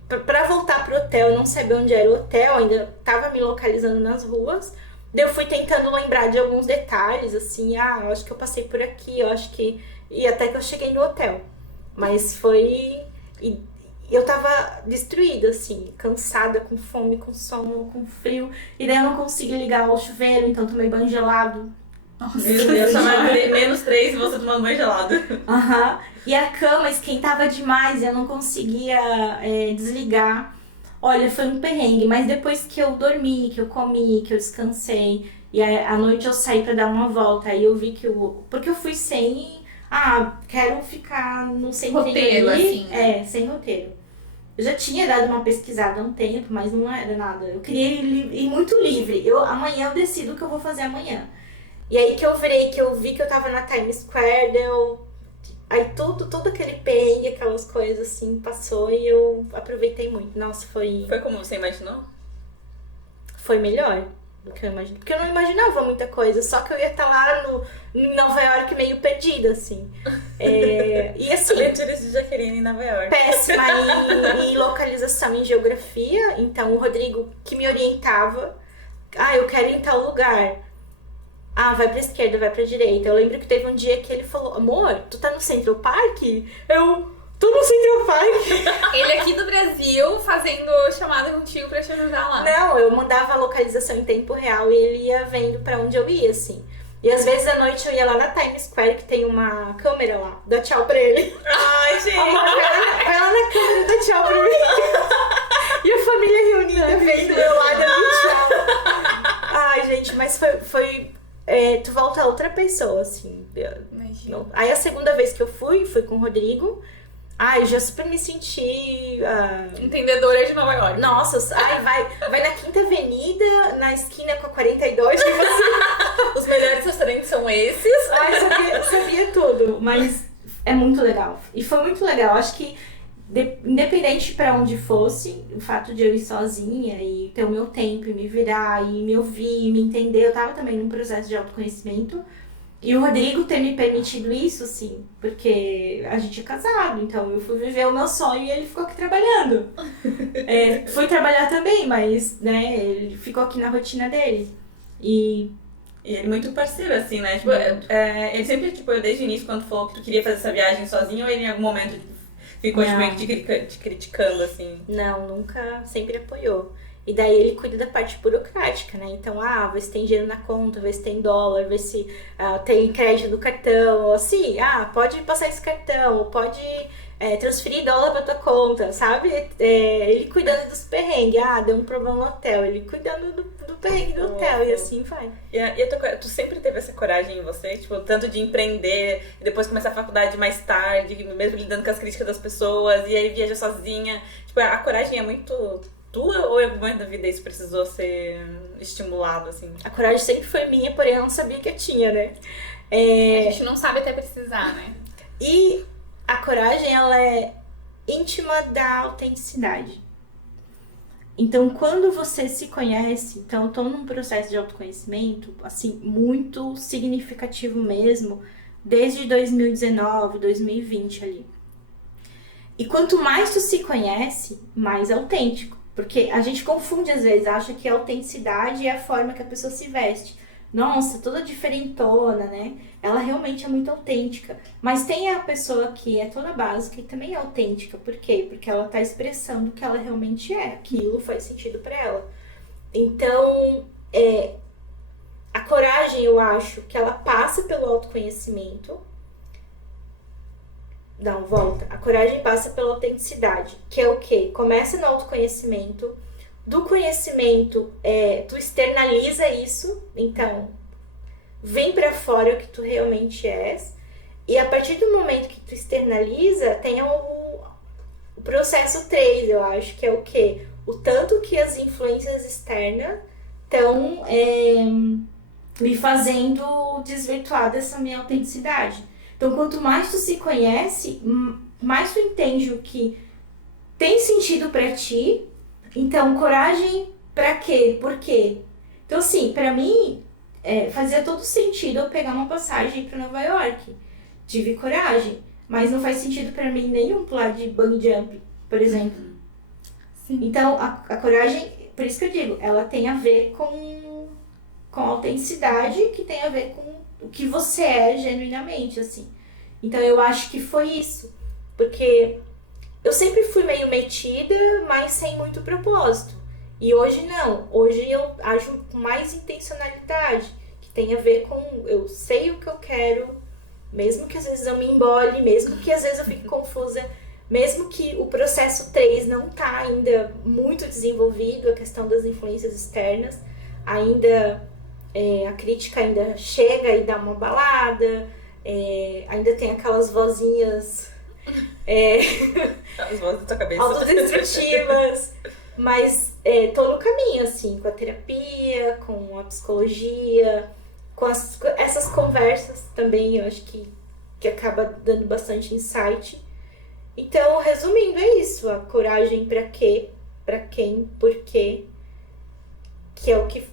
Pra voltar pro hotel, eu não sabia onde era o hotel, ainda tava me localizando nas ruas. Daí eu fui tentando lembrar de alguns detalhes, assim, eu acho que eu passei por aqui, eu acho que... E até que eu cheguei no hotel. Mas foi... E eu tava destruída, assim, cansada, com fome, com sono, com frio. E daí eu não consegui ligar o chuveiro, então tomei banho gelado. Nossa, Meu Deus, tava menos 3 e você tomando banho gelado. E a cama esquentava demais, eu não conseguia desligar. Olha, foi um perrengue, mas depois que eu dormi, que eu comi, que eu descansei, e à noite eu saí pra dar uma volta, aí eu vi que porque eu fui sem... quero ficar no centro roteiro, ali. assim. Sem roteiro. Eu já tinha dado uma pesquisada há um tempo, mas não era nada. Eu queria ir muito livre. Amanhã eu decido o que eu vou fazer amanhã. E aí que eu virei, que eu vi que eu tava na Times Square, aí todo aquele perrengue, aquelas coisas assim, passou e eu aproveitei muito. Nossa, foi... Foi como você imaginou? Foi melhor do que eu imaginei. Porque eu não imaginava muita coisa, só que eu ia estar lá em Nova York meio perdida, assim. E assim... Aventuras de Jaqueline em Nova York. Péssima em localização, em geografia. Então, o Rodrigo que me orientava. Eu quero ir em tal lugar. Vai pra esquerda, vai pra direita. Eu lembro que teve um dia que ele falou, amor, tu tá no Central Park? Eu tô no Central Park. Ele aqui no Brasil fazendo chamada contigo pra te ajudar lá. Não, eu mandava a localização em tempo real e ele ia vendo pra onde eu ia, assim. E às vezes à noite eu ia lá na Times Square, que tem uma câmera lá, dá tchau pra ele. Ai, gente. Amor, vai lá na câmera, dá tchau pra mim. E a família reunida vendo eu lá dando tchau. Ai, gente, mas foi tu volta a outra pessoa, assim. Imagina. Aí a segunda vez que eu fui com o Rodrigo, eu já super me senti... Entendedora de Nova York. Nossa, vai na Quinta Avenida, na esquina com a 42, tipo assim. Os melhores restaurantes são esses. Sabia tudo, mas é muito legal. E foi muito legal, acho que independente pra onde fosse, o fato de eu ir sozinha e ter o meu tempo e me virar e me ouvir, me entender, eu tava também num processo de autoconhecimento. E o Rodrigo ter me permitido isso, assim, porque a gente é casado, então eu fui viver o meu sonho e ele ficou aqui trabalhando. Fui trabalhar também, mas, né, ele ficou aqui na rotina dele. E ele é muito parceiro, assim, né? Tipo, ele sempre, desde o início, quando falou que tu queria fazer essa viagem sozinho, ou ele em algum momento ficou meio que te criticando, assim? Não, nunca, sempre apoiou. E daí ele cuida da parte burocrática, né? Então, vê se tem dinheiro na conta, vê se tem dólar, vê se tem crédito do cartão, assim, pode passar esse cartão, pode transferir dólar pra tua conta, sabe? Ele cuidando dos perrengues. Deu um problema no hotel. Ele cuidando do perrengue do hotel. E assim vai. Tu sempre teve essa coragem em você? Tipo, tanto de empreender e depois começar a faculdade mais tarde, mesmo lidando com as críticas das pessoas, e aí viaja sozinha. Tipo, a coragem é muito tua ou em algum momento da vida isso precisou ser estimulado, assim? A coragem sempre foi minha, porém eu não sabia que eu tinha, né? A gente não sabe até precisar, né? E a coragem, ela é íntima da autenticidade. Então, quando você se conhece, então eu tô num processo de autoconhecimento, assim, muito significativo mesmo, desde 2019, 2020 ali. E quanto mais tu se conhece, mais autêntico. Porque a gente confunde às vezes, acha que a autenticidade é a forma que a pessoa se veste. Nossa, toda diferentona, né? Ela realmente é muito autêntica. Mas tem a pessoa que é toda básica e também é autêntica. Por quê? Porque ela tá expressando o que ela realmente é. Aquilo faz sentido pra ela. Então, a coragem, eu acho que ela passa pelo autoconhecimento. Não, volta. A coragem passa pela autenticidade, que é o quê? Começa no autoconhecimento. Do conhecimento, tu externaliza isso. Então, vem pra fora o que tu realmente és. E a partir do momento que tu externaliza, tem o processo 3, eu acho, que é o quê? O tanto que as influências externas estão me fazendo desvirtuar dessa minha autenticidade. Então, quanto mais tu se conhece, mais tu entende o que tem sentido pra ti. Então, coragem pra quê? Por quê? Então, assim, pra mim, fazia todo sentido eu pegar uma passagem pra Nova York. Tive coragem, mas não faz sentido pra mim nenhum pular de bungee jump, por exemplo. Sim. Então, a coragem, por isso que eu digo, ela tem a ver com a autenticidade, que tem a ver com o que você é genuinamente, assim. Então, eu acho que foi isso. Porque eu sempre fui meio metida, mas sem muito propósito. E hoje não. Hoje eu ajo com mais intencionalidade, que tem a ver com eu sei o que eu quero, mesmo que às vezes eu me embole, mesmo que às vezes eu fique confusa, mesmo que o processo 3 não tá ainda muito desenvolvido, a questão das influências externas, ainda a crítica ainda chega e dá uma balada, ainda tem aquelas vozinhas As vozes da tua cabeça. autodestrutivas, mas tô no caminho, assim, com a terapia, com a psicologia, com essas conversas também, eu acho que acaba dando bastante insight. Então, resumindo, é isso, a coragem pra quê, pra quem, por quê, que é o que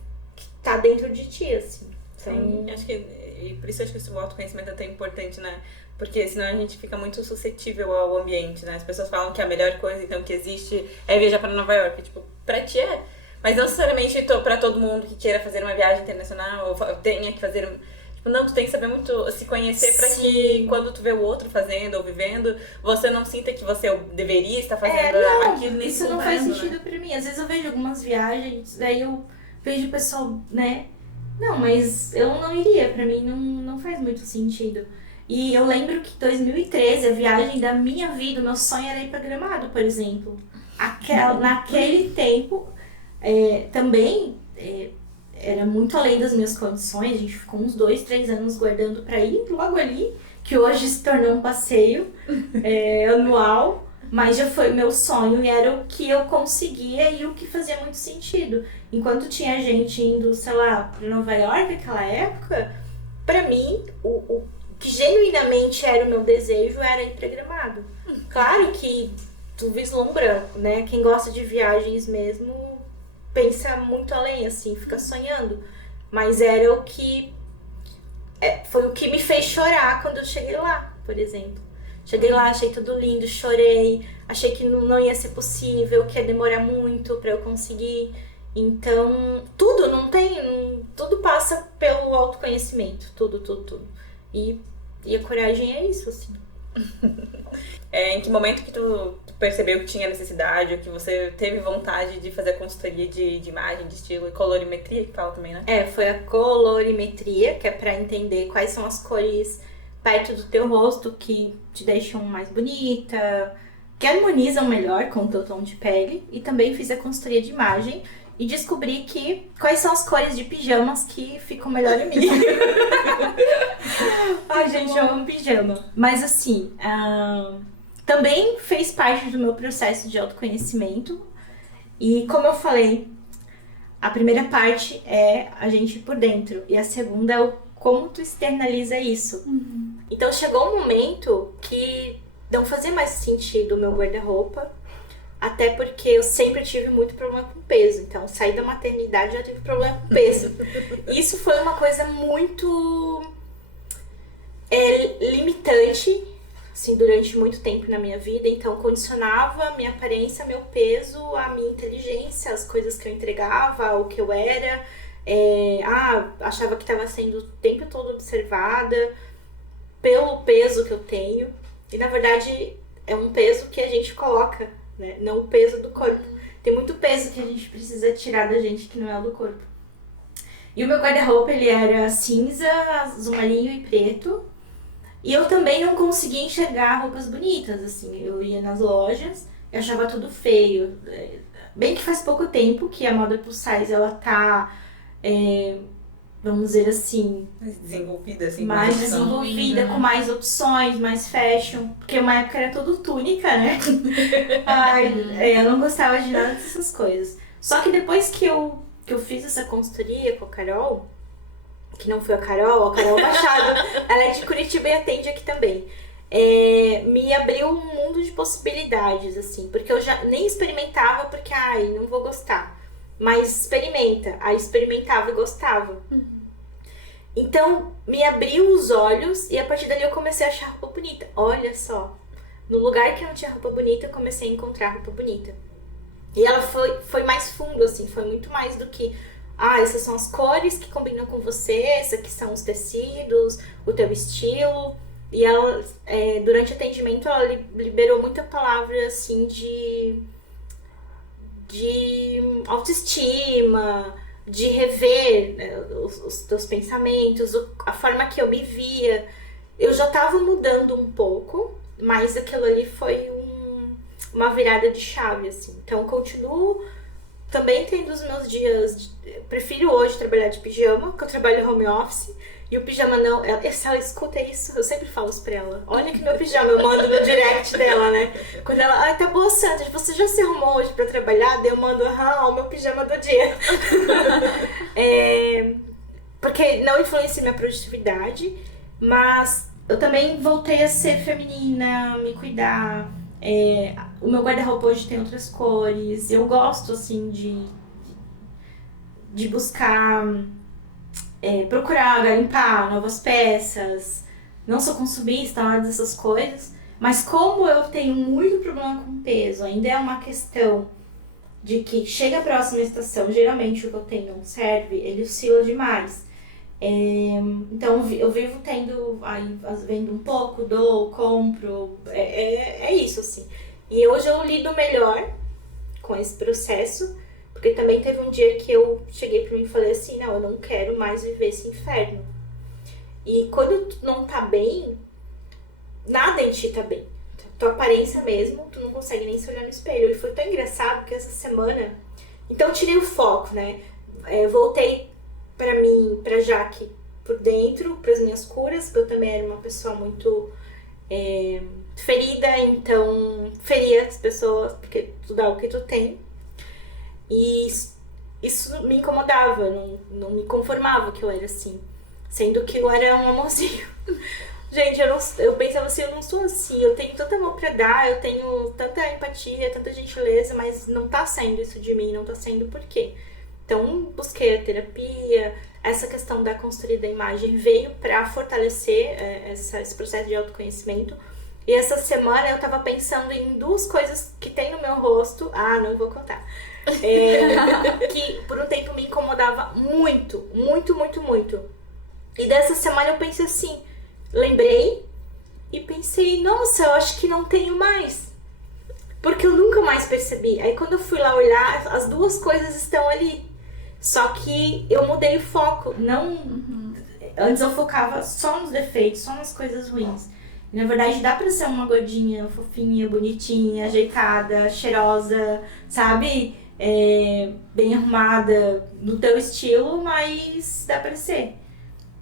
tá dentro de ti, assim. Então, Sim, acho que, e por isso acho que o autoconhecimento é tão importante, né? Porque senão a gente fica muito suscetível ao ambiente, né? As pessoas falam que a melhor coisa, então, que existe é viajar pra Nova York. Tipo, pra ti é. Mas não necessariamente pra todo mundo que queira fazer uma viagem internacional ou tenha que fazer... Tipo, não, tu tem que saber muito se conhecer pra que quando tu vê o outro fazendo ou vivendo, você não sinta que você deveria estar fazendo aquilo nesse isso não faz momento, sentido né? pra mim. Às vezes eu vejo algumas viagens, daí eu vejo o pessoal, né? Não, mas eu não iria, pra mim não faz muito sentido. E eu lembro que em 2013, a viagem da minha vida, o meu sonho era ir pra Gramado, por exemplo. Naquele tempo, também era muito além das minhas condições. A gente ficou uns 2, 3 anos guardando pra ir logo ali, que hoje se tornou um passeio anual. Mas já foi meu sonho e era o que eu conseguia e o que fazia muito sentido. Enquanto tinha gente indo, sei lá, pra Nova York naquela época, pra mim, o que genuinamente era o meu desejo era ir pra Gramado. Claro que tu vislumbra, né? Quem gosta de viagens mesmo pensa muito além, assim, fica sonhando. Mas era o que... foi o que me fez chorar quando eu cheguei lá, por exemplo. Cheguei lá, achei tudo lindo, chorei, achei que não ia ser possível, que ia demorar muito pra eu conseguir. Então, tudo passa pelo autoconhecimento, tudo. E a coragem é isso, assim. Em que momento que tu percebeu que tinha necessidade, ou que você teve vontade de fazer a consultoria de imagem, de estilo e colorimetria, que fala também, né? Foi a colorimetria, que é pra entender quais são as cores perto do teu rosto que te deixam mais bonita, que harmonizam melhor com o teu tom de pele. E também fiz a consultoria de imagem e descobri quais são as cores de pijamas que ficam melhor em mim. Ai, gente, eu amo pijama. Mas assim, também fez parte do meu processo de autoconhecimento. E como eu falei, a primeira parte é a gente ir por dentro. E a segunda é o como tu externaliza isso. Então chegou um momento que não fazia mais sentido o meu guarda-roupa. Até porque eu sempre tive muito problema com peso. Então, saí da maternidade já tive problema com peso. Isso foi uma coisa muito limitante, assim, durante muito tempo na minha vida. Então, condicionava minha aparência, meu peso, a minha inteligência, as coisas que eu entregava, o que eu era. Achava que estava sendo o tempo todo observada pelo peso que eu tenho. E, na verdade, é um peso que a gente coloca, né? Não o peso do corpo. Tem muito peso que a gente precisa tirar da gente que não é o do corpo. E o meu guarda-roupa, ele era cinza, azul marinho e preto. E eu também não conseguia enxergar roupas bonitas, assim. Eu ia nas lojas e achava tudo feio. Bem que faz pouco tempo que a moda plus size, ela tá, vamos dizer assim... Mais desenvolvida, assim. Mais desenvolvida, com mais opções, mais fashion. Porque uma época era tudo túnica, né? Eu não gostava de nada dessas coisas. Só que depois que eu fiz essa consultoria com a Carol, que não foi a Carol Machado, ela é de Curitiba e atende aqui também. Me abriu um mundo de possibilidades, assim. Porque eu já nem experimentava, porque, não vou gostar. Mas experimenta. Aí experimentava e gostava. Então, me abriu os olhos e a partir dali eu comecei a achar roupa bonita. Olha só, no lugar que eu não tinha roupa bonita, eu comecei a encontrar roupa bonita. E ela foi mais fundo, assim, foi muito mais do que... essas são as cores que combinam com você, esses aqui são os tecidos, o teu estilo. E ela, durante o atendimento, ela liberou muita palavra, assim, de autoestima, de rever, né, os teus pensamentos, a forma que eu me via. Eu já estava mudando um pouco, mas aquilo ali foi uma virada de chave, assim. Então, continuo também tendo os meus dias... Prefiro hoje trabalhar de pijama, porque eu trabalho home office. E o pijama não... Se ela escuta isso, eu sempre falo isso pra ela. Olha que meu pijama, eu mando no direct dela, né? Quando ela... tá boa, Sandra, você já se arrumou hoje pra trabalhar? Daí eu mando, o meu pijama do dia. Porque não influencia minha produtividade, mas eu também voltei a ser feminina, me cuidar. O meu guarda-roupa hoje tem outras cores. Eu gosto, assim, de buscar... procurar garimpar novas peças. Não sou consumista, nada dessas coisas. Mas como eu tenho muito problema com peso, ainda é uma questão de que chega a próxima estação, geralmente o que eu tenho não serve, ele oscila demais. Então eu vivo vendo um pouco, dou, compro. É isso, assim. E hoje eu lido melhor com esse processo. Porque também teve um dia que eu cheguei pra mim e falei assim, não, eu não quero mais viver esse inferno. E quando tu não tá bem, nada em ti tá bem. Tua aparência mesmo, tu não consegue nem se olhar no espelho. E foi tão engraçado que essa semana... Então eu tirei o foco, né? Voltei pra mim, pra Jaque, por dentro, pras minhas curas, porque eu também era uma pessoa muito ferida, então feria as pessoas, porque tu dá o que tu tem. E isso me incomodava, não me conformava que eu era assim. Sendo que eu era um amorzinho. Gente, eu pensava assim, eu não sou assim, eu tenho tanto amor pra dar, eu tenho tanta empatia, tanta gentileza, mas não tá sendo isso de mim, não tá sendo por quê? Então, busquei a terapia, essa questão da consultoria da imagem veio pra fortalecer esse processo de autoconhecimento. E essa semana eu tava pensando em duas coisas que tem no meu rosto, não vou contar. Que por um tempo me incomodava muito, muito, muito, muito. E dessa semana eu pensei assim, lembrei e pensei, nossa, eu acho que não tenho mais. Porque eu nunca mais percebi. Aí quando eu fui lá olhar, as duas coisas estão ali. Só que eu mudei o foco. Não, Antes eu focava só nos defeitos, só nas coisas ruins. E, na verdade, dá pra ser uma gordinha fofinha, bonitinha, ajeitada, cheirosa, sabe? Bem arrumada, no teu estilo, mas dá pra ser.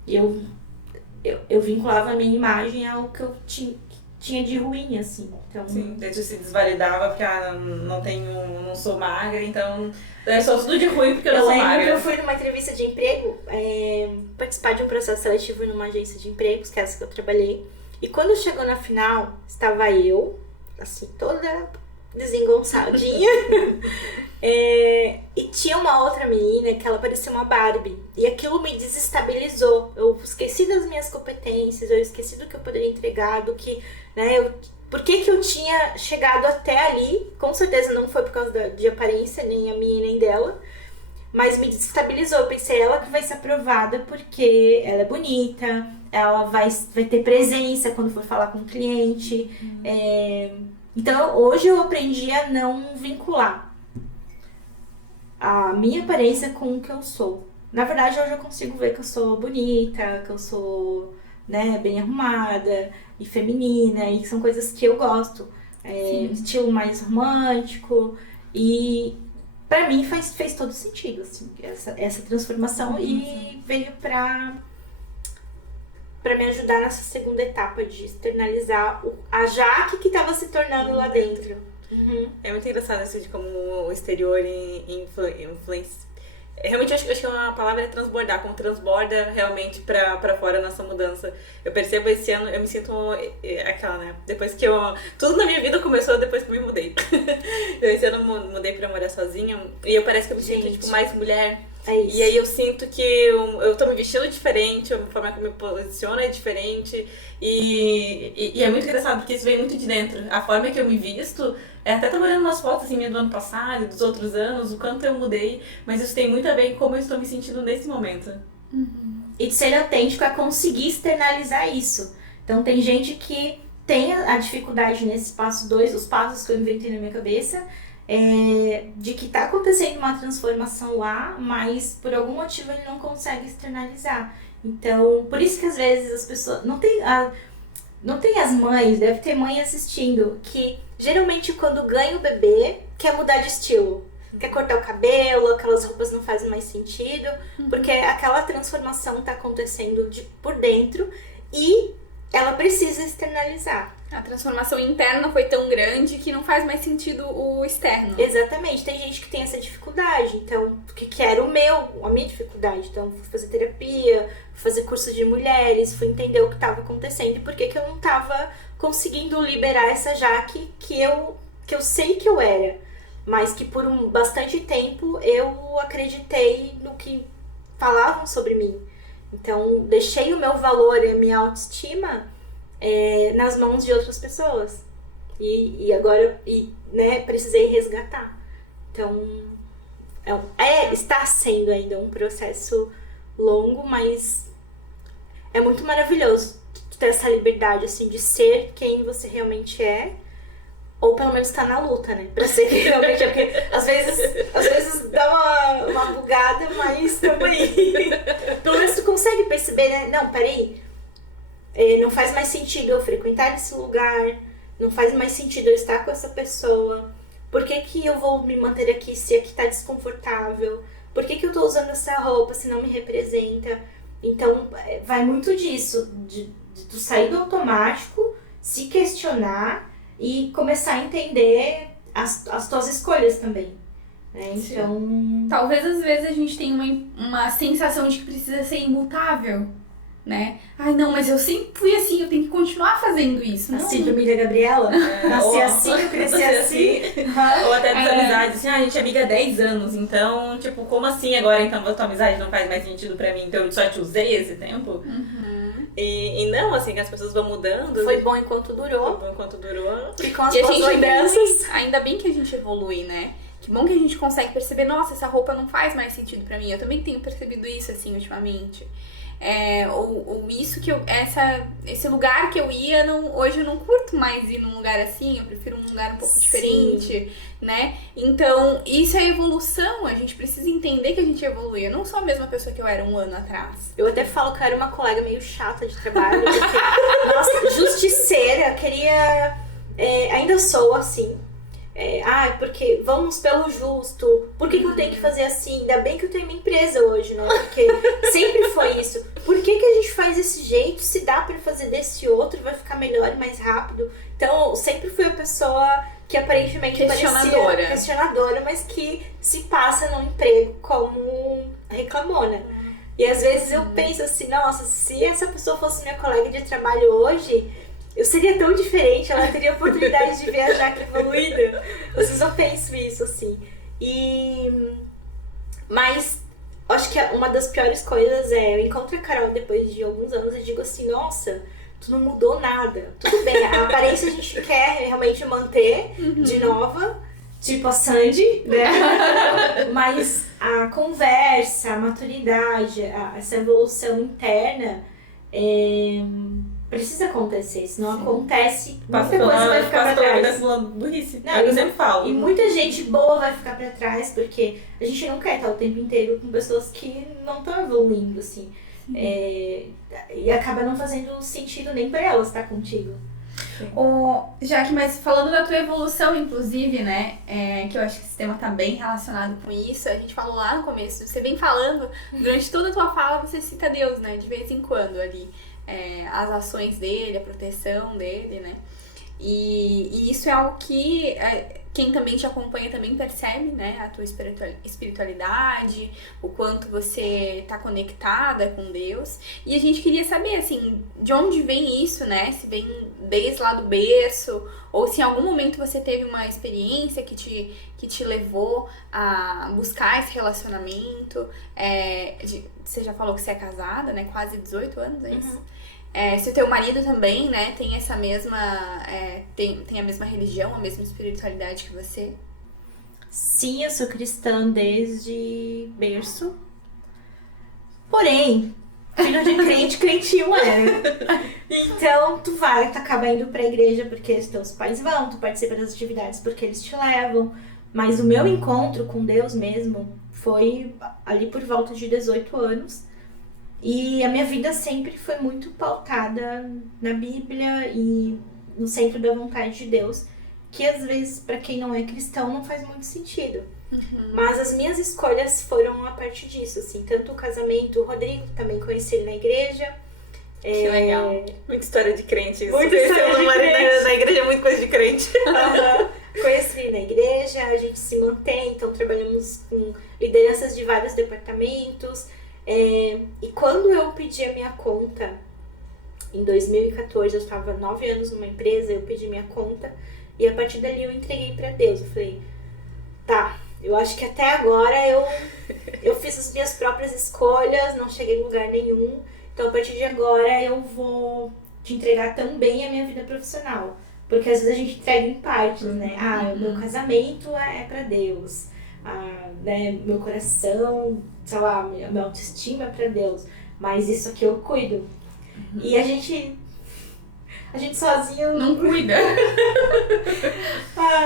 Eu vinculava a minha imagem ao que eu tinha de ruim, assim. Então, Sim, daí tu se desvalidava porque não sou magra, então eu sou tudo de ruim porque eu não eu sou lembro magra. que eu fui numa entrevista de emprego, participar de um processo seletivo numa agência de empregos, que é essa que eu trabalhei. E quando chegou na final, estava eu, assim, toda desengonçadinha. E tinha uma outra menina que ela parecia uma Barbie. E aquilo me desestabilizou. Eu esqueci das minhas competências, eu esqueci do que eu poderia entregar, do que, né, por que eu tinha chegado até ali. Com certeza não foi por causa de aparência, nem a minha, nem dela. Mas me desestabilizou. Eu pensei, ela que vai ser aprovada porque ela é bonita, ela vai ter presença quando for falar com o cliente. Então, hoje eu aprendi a não vincular a minha aparência com o que eu sou. Na verdade, hoje eu consigo ver que eu sou bonita, que eu sou, né, bem arrumada e feminina, e são coisas que eu gosto. Estilo mais romântico. E pra mim fez todo sentido, assim, essa transformação. E veio pra me ajudar nessa segunda etapa de externalizar a Jaque que tava se tornando lá dentro. É muito engraçado isso de como o exterior influencia. Realmente eu acho que uma palavra é transbordar, como transborda realmente pra fora a nossa mudança. Eu percebo esse ano, eu me sinto aquela, né? Depois que tudo na minha vida começou depois que eu me mudei. Esse ano eu mudei pra morar sozinha e parece que eu me sinto tipo, mais mulher. É isso. E aí eu sinto que eu tô me vestindo diferente, a forma que eu me posiciono é diferente. E é muito engraçado porque isso vem muito de dentro. A forma que eu me visto, até tô olhando umas fotos assim, minha do ano passado, dos outros anos, o quanto eu mudei. Mas isso tem muito a ver com como eu estou me sentindo nesse momento. E de ser autêntico é conseguir externalizar isso. Então tem gente que tem a dificuldade nesse passo 2, os passos que eu inventei na minha cabeça, de que tá acontecendo uma transformação lá, mas por algum motivo ele não consegue externalizar. Então, por isso que às vezes as pessoas... Não tem as mães, deve ter mãe assistindo, que geralmente quando ganha o bebê, quer mudar de estilo. Quer cortar o cabelo, aquelas roupas não fazem mais sentido, porque aquela transformação tá acontecendo por dentro e ela precisa externalizar. A transformação interna foi tão grande que não faz mais sentido o externo. Exatamente, tem gente que tem essa dificuldade, então, que era a minha dificuldade. Então, fui fazer terapia, fui fazer curso de mulheres, fui entender o que estava acontecendo e por que eu não estava conseguindo liberar essa Jaque que eu sei que eu era, mas que por bastante tempo eu acreditei no que falavam sobre mim. Então, deixei o meu valor e a minha autoestima nas mãos de outras pessoas. E agora, né, precisei resgatar. Então, está sendo ainda um processo longo, mas é muito maravilhoso ter essa liberdade, assim, de ser quem você realmente é. Ou pelo menos estar na luta, né? Pra ser quem realmente é. Porque às vezes dá uma bugada, mas tamo aí. Pelo menos tu consegue perceber, né? Não, peraí. Não faz mais sentido eu frequentar esse lugar. Não faz mais sentido eu estar com essa pessoa. Por que eu vou me manter aqui se aqui tá desconfortável? Por que eu tô usando essa roupa se não me representa? Então, vai muito disso. De tu sair do automático, se questionar e começar a entender as tuas escolhas também. Né? Então... Talvez às vezes a gente tenha uma sensação de que precisa ser imutável, né? Ai, não, mas eu sempre fui assim, eu tenho que continuar fazendo isso. A síndrome da Gabriela. Nasci assim, eu cresci assim. Ou até das amizades, assim, a gente é amiga há 10 anos, então, tipo, como assim agora, então, a tua amizade não faz mais sentido pra mim, então eu só te usei esse tempo? E não, assim, que as pessoas vão mudando. Foi bom enquanto durou. Foi bom enquanto durou. E com as E a boas gente lembranças. ainda bem que a gente evolui, né? Que bom que a gente consegue perceber, nossa, essa roupa não faz mais sentido pra mim. Eu também tenho percebido isso, assim, ultimamente. ou isso que esse lugar que eu ia, hoje eu não curto mais ir num lugar assim, eu prefiro um lugar um pouco diferente, né? Então, isso é evolução, a gente precisa entender que a gente evolui. Eu não sou a mesma pessoa que eu era um ano atrás. Eu até falo que eu era uma colega meio chata de trabalho, porque, nossa, justiceira, queria... ainda sou assim. Porque vamos pelo justo. Por que eu tenho que fazer assim? Ainda bem que eu tenho minha empresa hoje, né? Porque sempre foi isso. Por que a gente faz desse jeito? Se dá pra fazer desse outro, vai ficar melhor e mais rápido. Então, sempre fui a pessoa que aparentemente parecia questionadora, mas que se passa no emprego como reclamona. E às vezes eu penso assim, nossa, se essa pessoa fosse minha colega de trabalho hoje, eu seria tão diferente, ela teria oportunidade de viajar que evoluída. Às vezes eu penso isso, assim. Mas acho que uma das piores coisas eu encontro a Carol depois de alguns anos e digo assim, nossa, tu não mudou nada. Tudo bem, a aparência a gente quer realmente manter de nova, Tipo a Sandy, né? Mas a conversa, a maturidade, essa evolução interna precisa acontecer. Se não acontece, muita coisa vai ficar pra trás. Burrice. Não, Eu sempre falo. E muita gente boa vai ficar pra trás, porque a gente não quer estar o tempo inteiro com pessoas que não estão evoluindo, assim. E acaba não fazendo sentido nem pra elas estar contigo. Jaque, mas falando da tua evolução, inclusive, né, que eu acho que esse tema tá bem relacionado Com isso, a gente falou lá no começo, você vem falando, durante toda a tua fala você cita Deus, né, de vez em quando ali, as ações dele, a proteção dele, né, e isso é algo que quem também te acompanha também percebe, né, a tua espiritualidade, o quanto você tá conectada com Deus. E a gente queria saber, assim, de onde vem isso, né, se vem desde lá do berço, ou se em algum momento você teve uma experiência que te levou a buscar esse relacionamento. Você já falou que você é casada, né, quase 18 anos, é isso? Se o teu marido também, né, tem essa mesma, tem a mesma religião, a mesma espiritualidade que você? Sim, eu sou cristã desde berço. Porém, filho de crente, crentinho Então, tu acaba indo pra igreja porque os teus pais vão, tu participa das atividades porque eles te levam. Mas o meu encontro com Deus mesmo foi ali por volta de 18 anos. E a minha vida sempre foi muito pautada na Bíblia e no centro da vontade de Deus, que às vezes, para quem não é cristão, não faz muito sentido. Mas as minhas escolhas foram a partir disso, assim, tanto o casamento, o Rodrigo, também conheci ele na igreja. Que legal. Muita história de crente. Muita história de crente. Na igreja é muita coisa de crente. Conheci ele na igreja, a gente se mantém, então trabalhamos com lideranças de vários departamentos. E quando eu pedi a minha conta, em 2014, eu estava 9 anos numa empresa, eu pedi minha conta e a partir dali eu entreguei pra Deus. Eu falei, tá, eu acho que até agora eu fiz as minhas próprias escolhas, não cheguei em lugar nenhum, então a partir de agora eu vou te entregar também a minha vida profissional. Porque às vezes a gente entrega em partes, né? O meu casamento é pra Deus. Né, meu coração, sei lá, minha autoestima é pra Deus, mas isso aqui eu cuido. E a gente sozinho não cuida.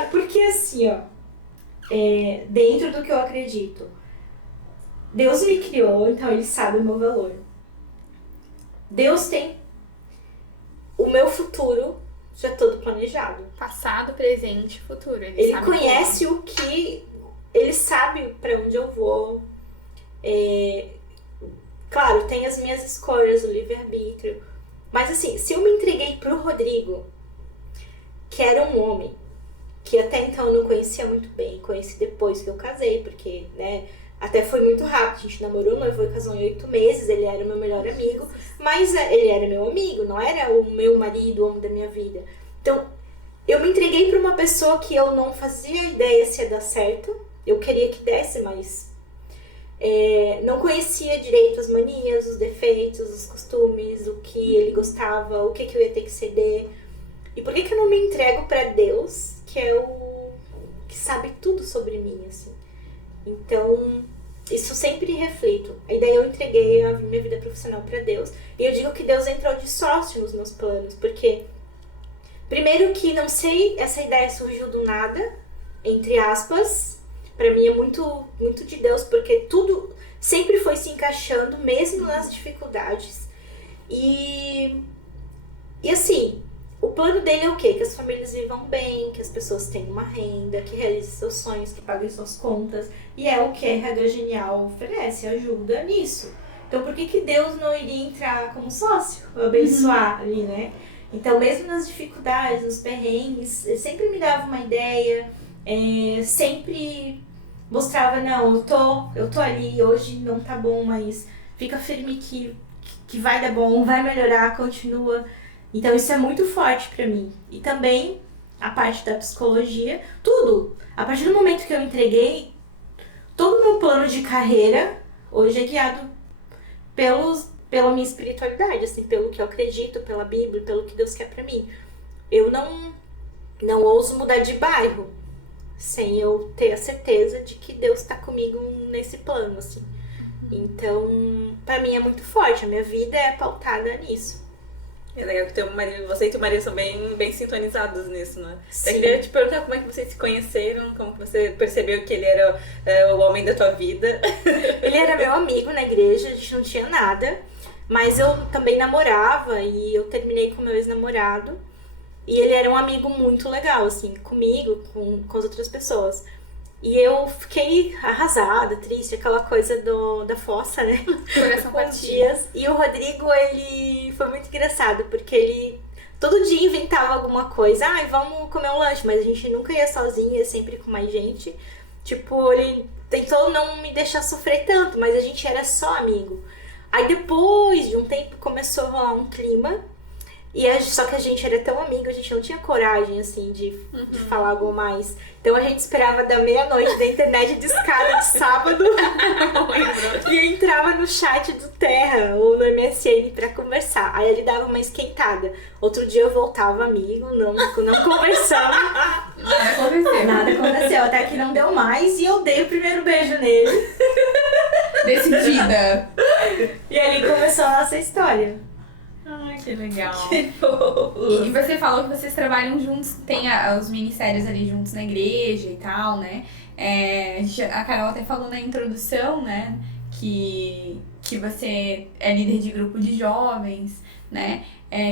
Porque assim, dentro do que eu acredito, Deus me criou, então Ele sabe o meu valor. Deus tem o meu futuro já todo planejado. Passado, presente, futuro. Ele conhece o que... Ele sabe pra onde eu vou. Claro, tem as minhas escolhas, o livre-arbítrio. Mas assim, se eu me entreguei pro Rodrigo, que era um homem, que até então eu não conhecia muito bem, conheci depois que eu casei, porque, né, até foi muito rápido. A gente namorou, noivou e casou em 8 meses, ele era o meu melhor amigo, mas ele era meu amigo, não era o meu marido, o homem da minha vida. Então, eu me entreguei pra uma pessoa que eu não fazia ideia se ia dar certo. Eu queria que desse, mas não conhecia direito as manias, os defeitos, os costumes, o que ele gostava, o que eu ia ter que ceder. E por que eu não me entrego pra Deus, que é o que sabe tudo sobre mim, assim? Então, isso sempre reflito. E daí eu entreguei a minha vida profissional pra Deus. E eu digo que Deus entrou de sócio nos meus planos, porque primeiro que não sei, essa ideia surgiu do nada, entre aspas. Pra mim é muito, muito de Deus, porque tudo sempre foi se encaixando, mesmo nas dificuldades. E assim, o plano dele é o quê? Que as famílias vivam bem, que as pessoas tenham uma renda, que realizem seus sonhos, que paguem suas contas. E é o que a Regra Genial oferece, ajuda nisso. Então por que Deus não iria entrar como sócio, abençoar ali, né? Então mesmo nas dificuldades, nos perrengues, ele sempre me dava uma ideia, sempre mostrava, não, eu tô ali, hoje não tá bom, mas fica firme que vai dar bom, vai melhorar, continua. Então isso é muito forte pra mim. E também a parte da psicologia, tudo. A partir do momento que eu entreguei, todo o meu plano de carreira hoje é guiado pela minha espiritualidade, assim, pelo que eu acredito, pela Bíblia, pelo que Deus quer pra mim. Eu não ouso mudar de bairro sem eu ter a certeza de que Deus tá comigo nesse plano, assim. Então, pra mim é muito forte, a minha vida é pautada nisso. É legal que você e teu marido são bem sintonizados nisso, né? Sim. Eu queria te perguntar como é que vocês se conheceram, como que você percebeu que ele era o homem da tua vida. Ele era meu amigo na igreja, a gente não tinha nada, mas eu também namorava e eu terminei com meu ex-namorado. E ele era um amigo muito legal, assim, comigo, com as outras pessoas. E eu fiquei arrasada, triste, aquela coisa da fossa, né? Coração Uns dias. E o Rodrigo, ele foi muito engraçado, porque ele todo dia inventava alguma coisa. Vamos comer um lanche, mas a gente nunca ia sozinho, ia sempre com mais gente. Tipo, ele tentou não me deixar sofrer tanto, mas a gente era só amigo. Aí depois de um tempo começou a rolar um clima. Só que a gente era tão amigo, a gente não tinha coragem, assim, de falar algo mais. Então a gente esperava da meia-noite da internet de escada de sábado e entrava no chat do Terra ou no MSN pra conversar. Aí ele dava uma esquentada. Outro dia eu voltava amigo, não conversamos. Nada aconteceu, até que não deu mais e eu dei o primeiro beijo nele. Decidida. E ali começou a nossa história. Ai, que legal. Que fofo. E você falou que vocês trabalham juntos, tem os ministérios ali juntos na igreja e tal, né? A Carol até falou na introdução, né? Que você é líder de grupo de jovens, né?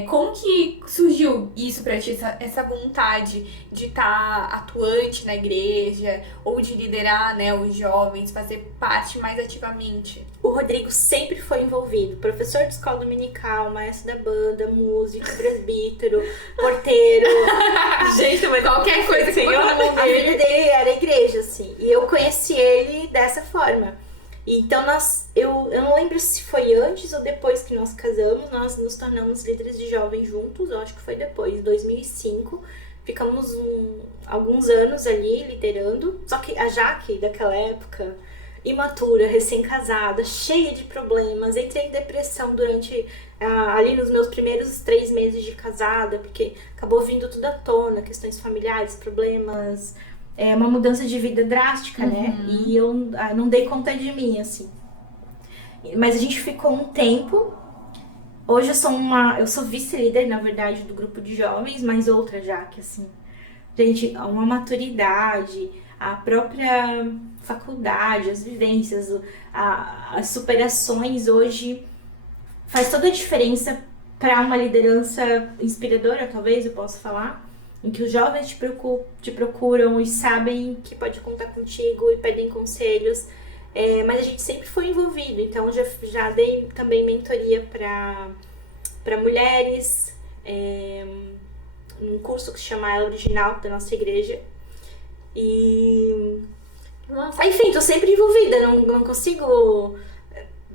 Como que surgiu isso pra ti, essa vontade de estar atuante na igreja ou de liderar, né, os jovens, fazer parte mais ativamente? O Rodrigo sempre foi envolvido. Professor de escola dominical, maestro da banda, músico, presbítero, porteiro. Gente, mas Qualquer coisa que Senhor, botar no nome A dele. vida dele era a igreja, assim. E eu conheci ele dessa forma. Então, eu não lembro se foi antes ou depois que nós casamos, nós nos tornamos líderes de jovens juntos, eu acho que foi depois, 2005. Ficamos alguns anos ali liderando, só que a Jaque, daquela época, imatura, recém-casada, cheia de problemas, entrei em depressão durante, ali nos meus primeiros 3 meses de casada, porque acabou vindo tudo à tona, questões familiares, problemas... uma mudança de vida drástica, né? E eu não dei conta de mim, assim. Mas a gente ficou um tempo. Hoje eu sou vice-líder, na verdade, do grupo de jovens, mas outra já, que assim... Gente, uma maturidade, a própria faculdade, as vivências, as superações hoje faz toda a diferença para uma liderança inspiradora, talvez eu possa falar. Em que os jovens te procuram e sabem que pode contar contigo e pedem conselhos. Mas a gente sempre foi envolvido, então já dei também mentoria para mulheres, num curso que se chama Ela Original, da nossa igreja. E... Nossa. Enfim, tô sempre envolvida, não consigo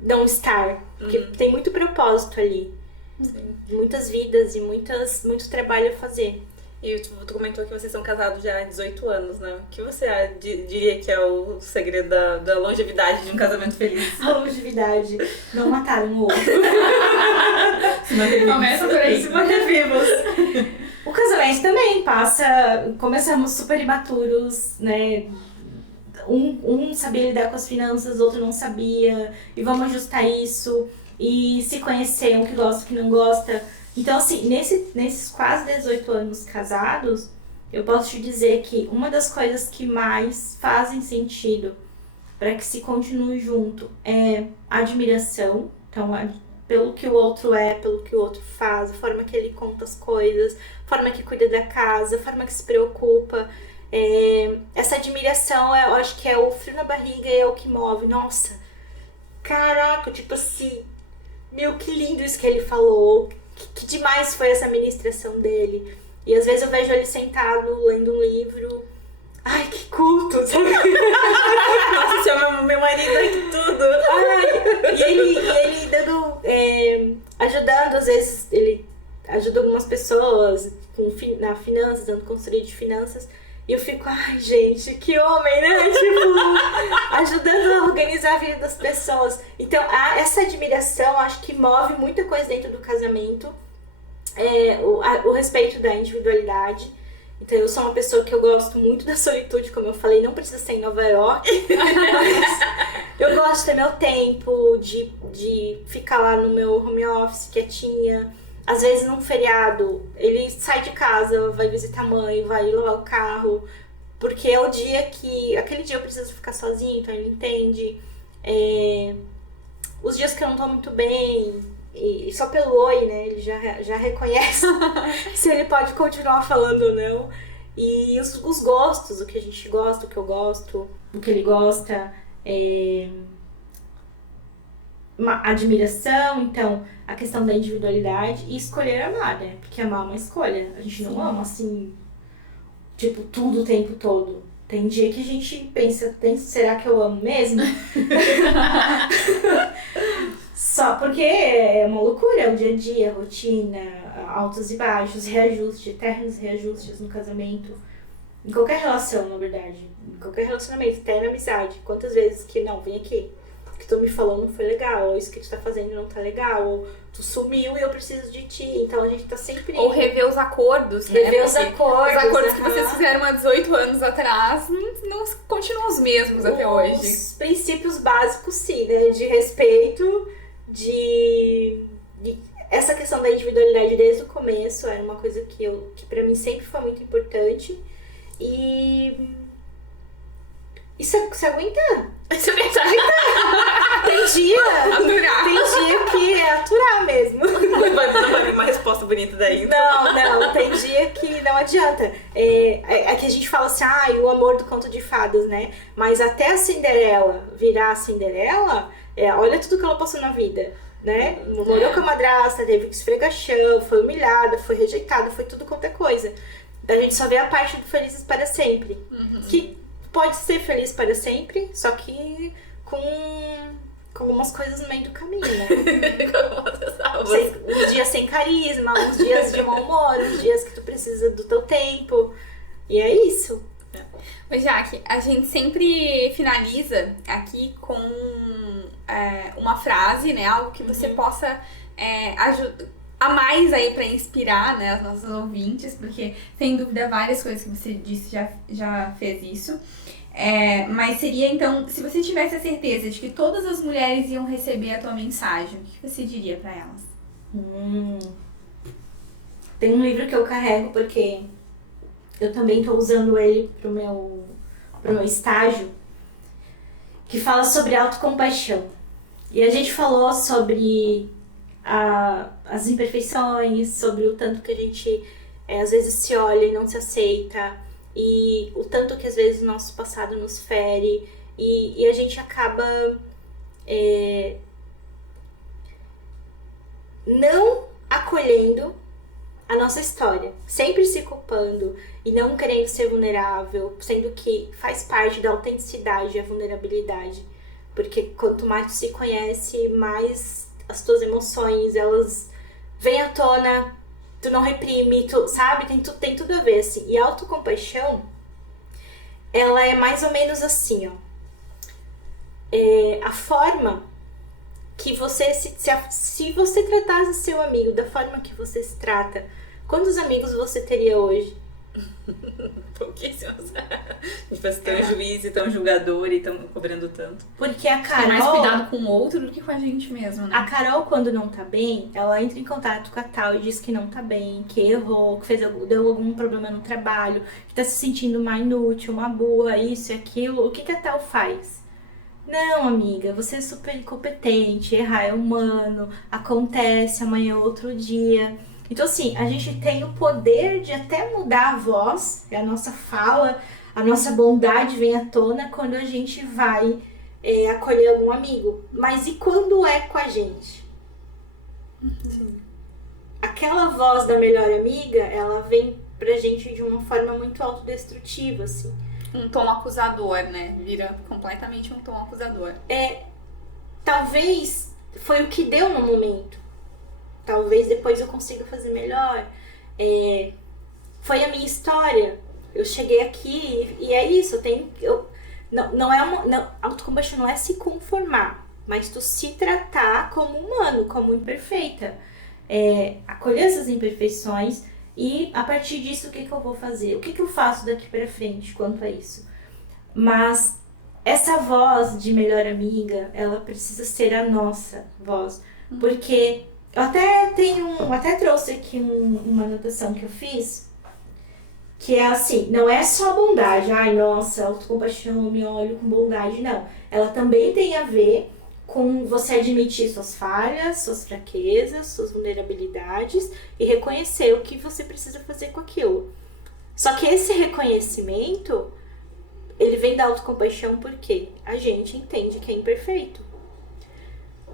não estar, porque tem muito propósito ali. Sim. Muitas vidas e muito trabalho a fazer. E tu comentou que vocês são casados já há 18 anos, né? O que você diria que é o segredo da longevidade de um casamento feliz? A longevidade. Não matar um outro. Começa por aí. Se manter vivos. O casamento também começamos super imaturos, né? um sabia lidar com as finanças, outro não sabia, e vamos ajustar isso, e se conhecer, um que gosta, o que não gosta. Então, assim, nesses quase 18 anos casados, eu posso te dizer que uma das coisas que mais fazem sentido para que se continue junto é a admiração. Então, pelo que o outro é, pelo que o outro faz, a forma que ele conta as coisas, a forma que cuida da casa, a forma que se preocupa. Essa admiração, eu acho que é o frio na barriga e é o que move. Nossa, caraca, tipo assim, meu, que lindo isso que ele falou, que demais foi essa ministração dele. E às vezes eu vejo ele sentado, lendo um livro. Ai, que culto, sabe? Nossa, seu meu marido é tudo. Ai, e ele dando, ajudando, às vezes, ele ajuda algumas pessoas na finanças, dando consultoria de finanças. E eu fico, ai, gente, que homem, né? Tipo, ajudando a organizar a vida das pessoas. Então, essa admiração, acho que move muita coisa dentro do casamento. O respeito da individualidade. Então, eu sou uma pessoa que eu gosto muito da solitude, como eu falei, não precisa ser em Nova York. Mas eu gosto de ter meu tempo, de ficar lá no meu home office quietinha. Às vezes, num feriado, ele sai de casa, vai visitar a mãe, vai lavar o carro, porque é o dia que... Aquele dia eu preciso ficar sozinho, então ele entende. Os dias que eu não tô muito bem, e só pelo oi, né, ele já reconhece se ele pode continuar falando ou não. E os gostos, o que a gente gosta, o que eu gosto, o que ele gosta, uma admiração, então a questão da individualidade e escolher amar, né? Porque amar é uma escolha. A gente não ama assim, tipo, tudo o tempo todo. Tem dia que a gente pensa, será que eu amo mesmo? Só porque é uma loucura, é o dia a dia, a rotina, altos e baixos, reajustes, eternos reajustes no casamento. Em qualquer relação, na verdade. Em qualquer relacionamento, até na amizade. Quantas vezes que não, vem aqui. O que tu me falou não foi legal, ou isso que tu tá fazendo não tá legal, ou tu sumiu e eu preciso de ti. Então a gente tá sempre... Ou rever os acordos, né? Rever os acordos. Os acordos que vocês fizeram há 18 anos atrás não continuam os mesmos até hoje. Os princípios básicos, sim, né? De respeito, de essa questão da individualidade desde o começo era uma coisa que pra mim sempre foi muito importante. E se aguentar. Isso é aguentar. Tem dia. Aturar. Tem dia que é aturar mesmo. Não vai vir uma resposta bonita daí. Não. Tem dia que não adianta. É que a gente fala assim, o amor do conto de fadas, né? Mas até a Cinderela virar a Cinderela, olha tudo que ela passou na vida, né? Morou com a madrasta, teve que esfregar chão, foi humilhada, foi rejeitada, foi tudo quanto é coisa. A gente só vê a parte do felizes para sempre. Uhum. Que pode ser feliz para sempre, só que com algumas coisas no meio do caminho, né? Uns dias sem carisma, uns dias de mau humor, uns dias que tu precisa do teu tempo. E é isso. Ô, Jaque, a gente sempre finaliza aqui com uma frase, né? Algo que você possa ajudar a mais aí pra inspirar, né, as nossas ouvintes, porque sem dúvida várias coisas que você disse já fez isso. Mas seria então, se você tivesse a certeza de que todas as mulheres iam receber a tua mensagem, o que você diria pra elas? Tem um livro que eu carrego porque eu também tô usando ele pro meu estágio, que fala sobre autocompaixão. E a gente falou sobre as imperfeições, sobre o tanto que a gente às vezes se olha e não se aceita, e o tanto que às vezes o nosso passado nos fere, e a gente acaba não acolhendo a nossa história, sempre se culpando e não querendo ser vulnerável, sendo que faz parte da autenticidade a vulnerabilidade, porque quanto mais tu se conhece, mais as tuas emoções, elas vêm à tona, tu não reprime, tu sabe, tem tudo a ver, assim. E a autocompaixão, ela é mais ou menos assim, ó. A forma que você, se você tratasse seu amigo da forma que você se trata, quantos amigos você teria hoje? Pouquíssimas. A gente faz tão juiz e tão julgador e tão cobrando tanto. Porque a Tem mais Carol... cuidado com o outro do que com a gente mesmo, né? A Carol, quando não tá bem, ela entra em contato com a Tal e diz que não tá bem, que errou, que deu algum problema no trabalho, que tá se sentindo uma inútil, uma burra, isso e aquilo. O que a Tal faz? Não, amiga, você é super incompetente, errar é humano, acontece, amanhã é outro dia. Então, assim, a gente tem o poder de até mudar a voz, a nossa fala, a nossa bondade vem à tona quando a gente vai acolher algum amigo. Mas e quando é com a gente? Aquela voz da melhor amiga, ela vem pra gente de uma forma muito autodestrutiva, assim. Um tom acusador, né? Vira completamente um tom acusador. Talvez foi o que deu no momento. Talvez depois eu consiga fazer melhor. Foi a minha história. Eu cheguei aqui e é isso. Autocompaixão não é se conformar, mas tu se tratar como humano, como imperfeita. Acolher essas imperfeições e a partir disso o que eu vou fazer? O que eu faço daqui pra frente quanto a isso? Mas essa voz de melhor amiga, ela precisa ser a nossa voz. Porque eu até trouxe aqui uma anotação que eu fiz, que é assim, não é só bondade, ai nossa, autocompaixão, me olho com bondade, não. Ela também tem a ver com você admitir suas falhas, suas fraquezas, suas vulnerabilidades e reconhecer o que você precisa fazer com aquilo. Só que esse reconhecimento, ele vem da autocompaixão porque a gente entende que é imperfeito.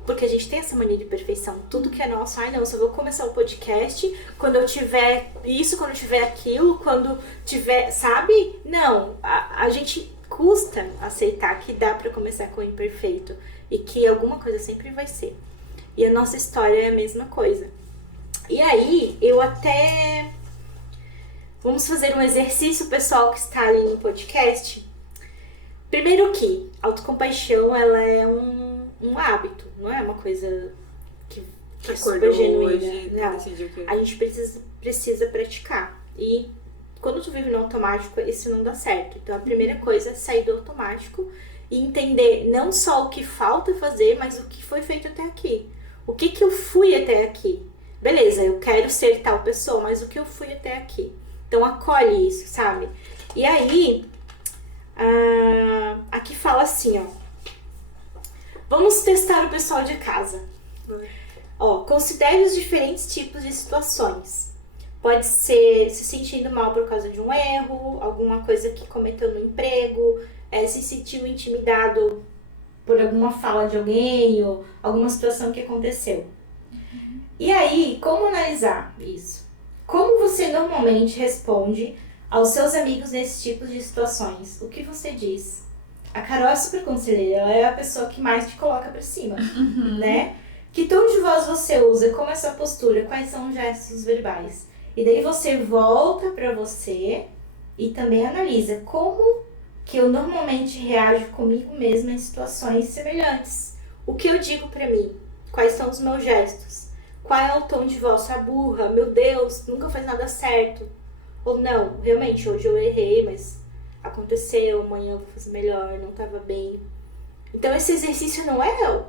Porque a gente tem essa mania de perfeição. Tudo que é nosso, ai não, eu só vou começar o podcast quando eu tiver isso, quando eu tiver aquilo, quando tiver, sabe? Não, a gente custa aceitar que dá pra começar com o imperfeito e que alguma coisa sempre vai ser. E a nossa história é a mesma coisa. E aí, vamos fazer um exercício, pessoal que está ali no podcast. Primeiro que autocompaixão, ela é um hábito, não é uma coisa que é super genuína. Não. A gente precisa praticar. E quando tu vive no automático, isso não dá certo. Então a primeira coisa é sair do automático e entender não só o que falta fazer, mas o que foi feito até aqui. O que eu fui até aqui. Beleza, eu quero ser tal pessoa, mas o que eu fui até aqui. Então acolhe isso, sabe? E aí, aqui fala assim, ó. Vamos testar o pessoal de casa. Considere os diferentes tipos de situações. Pode ser se sentindo mal por causa de um erro, alguma coisa que cometeu no emprego, se sentiu intimidado por alguma fala de alguém ou alguma situação que aconteceu. E aí, como analisar isso? Como você normalmente responde aos seus amigos nesses tipos de situações? O que você diz? A Carol é super conselheira, ela é a pessoa que mais te coloca pra cima, né? Que tom de voz você usa? Como é a sua postura? Quais são os gestos verbais? E daí você volta pra você e também analisa como que eu normalmente reajo comigo mesma em situações semelhantes. O que eu digo pra mim? Quais são os meus gestos? Qual é o tom de voz? Sua burra, meu Deus, nunca faz nada certo. Ou não, realmente, hoje eu errei, mas aconteceu, amanhã eu vou fazer melhor, não estava bem. Então esse exercício não é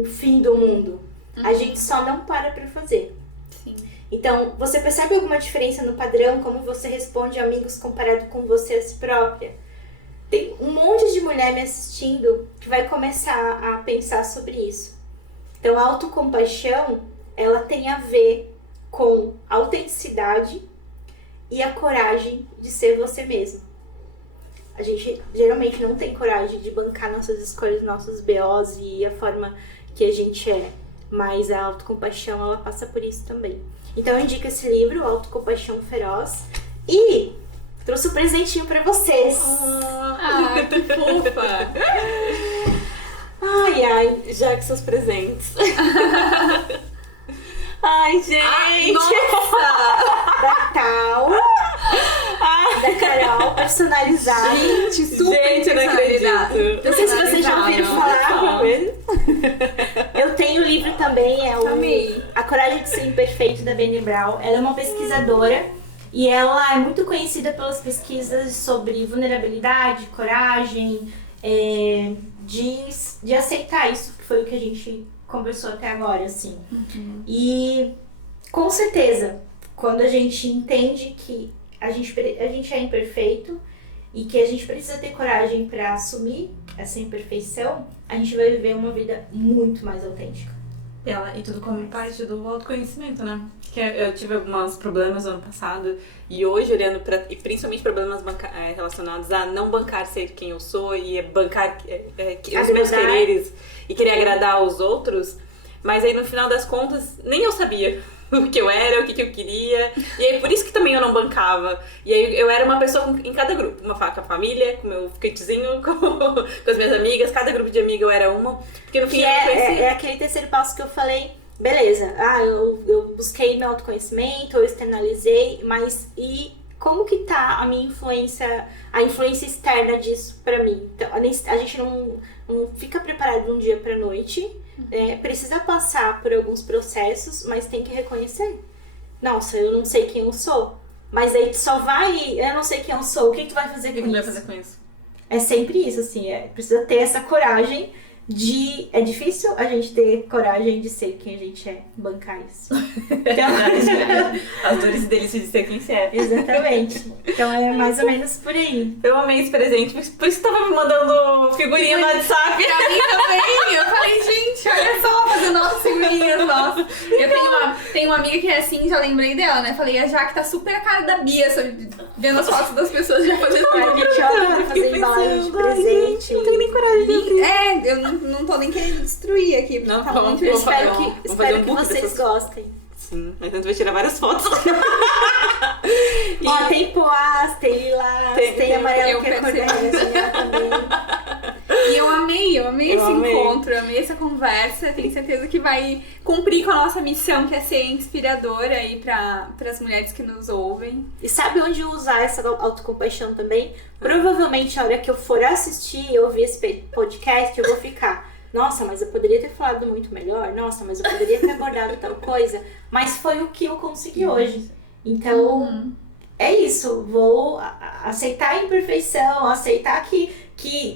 o fim do mundo. A gente só não para pra fazer. Sim. Então, você percebe alguma diferença no padrão, como você responde a amigos comparado com você a si própria? Tem um monte de mulher me assistindo que vai começar a pensar sobre isso. Então, a autocompaixão, ela tem a ver com a autenticidade e a coragem de ser você mesmo. A gente geralmente não tem coragem de bancar nossas escolhas, nossos BOs e a forma que a gente é. Mas a autocompaixão, ela passa por isso também. Então eu indico esse livro, Autocompaixão Feroz. E trouxe um presentinho pra vocês. Que fofa! Ai, já que seus presentes. Ai, gente! Da Tal, da Carol, personalizado. Gente, super eu não acredito. Não sei se vocês já ouviram falar. Eu tenho o livro também, Amei. A Coragem de Ser Imperfeito, da Brené Brown. Ela é uma pesquisadora E ela é muito conhecida pelas pesquisas sobre vulnerabilidade, coragem, de aceitar isso, que foi o que a gente conversou até agora, assim. E, com certeza, quando a gente entende que a gente é imperfeito e que a gente precisa ter coragem para assumir essa imperfeição, a gente vai viver uma vida muito mais autêntica. E tudo como parte do autoconhecimento, né? Que eu tive alguns problemas no ano passado e hoje, olhando para, e principalmente problemas relacionados a não bancar ser quem eu sou e bancar os meus quereres e querer agradar aos outros, mas aí no final das contas nem eu sabia o que eu era, o que eu queria, e aí por isso que também eu não bancava. E aí eu era uma pessoa em cada grupo, uma com a família, com o meu kitzinho, com as minhas amigas, cada grupo de amiga eu era uma, porque no fim eu não conhecia. É aquele terceiro passo que eu falei, beleza, eu busquei meu autoconhecimento, eu externalizei, mas e como que tá a minha influência, a influência externa disso pra mim? Então, a gente não fica preparado de um dia pra noite, precisa passar por alguns processos, mas tem que reconhecer. Nossa, eu não sei quem eu sou, mas aí tu só vai, eu não sei quem eu sou, o que tu vai fazer com isso? O que vai fazer com isso? É sempre isso, assim, precisa ter essa coragem de... É difícil a gente ter coragem de ser quem a gente é, bancar isso. Então, as dores e delícias de ser quem você é. Exatamente. Então é mais ou menos por aí. Eu amei esse presente, por isso que tava me mandando figurinha no WhatsApp. Pra mim também. Eu falei, gente, olha só, fazendo nossas figurinhas, nossa. Eu tenho uma amiga que é assim, já lembrei dela, né? Falei, a Jaque tá super a cara da Bia, sabe? Vendo as fotos das pessoas já fazendo A gente adora fazer embalagem de presente. Não tenho nem coragem de abrir. Eu não tô nem querendo destruir aqui. Não, tá vamos- muito Eu vamos fazer espero um que book vocês dessas- gostem. Sim, mas a gente vai tirar várias fotos. Ó, tem poás, tem lilás, Tem tem amarelo eu que é cor da percebi. Regazinha também. E eu amei esse amei. encontro, eu amei essa conversa. Tenho certeza que vai cumprir com a nossa missão, que é ser inspiradora aí para as mulheres que nos ouvem. E sabe onde usar essa autocompaixão também? Provavelmente a hora que eu for assistir e ouvir esse podcast, eu vou ficar... Nossa, mas eu poderia ter falado muito melhor. Nossa, mas eu poderia ter abordado tal coisa. Mas foi o que eu consegui hoje. Então, é isso. Vou aceitar a imperfeição, aceitar que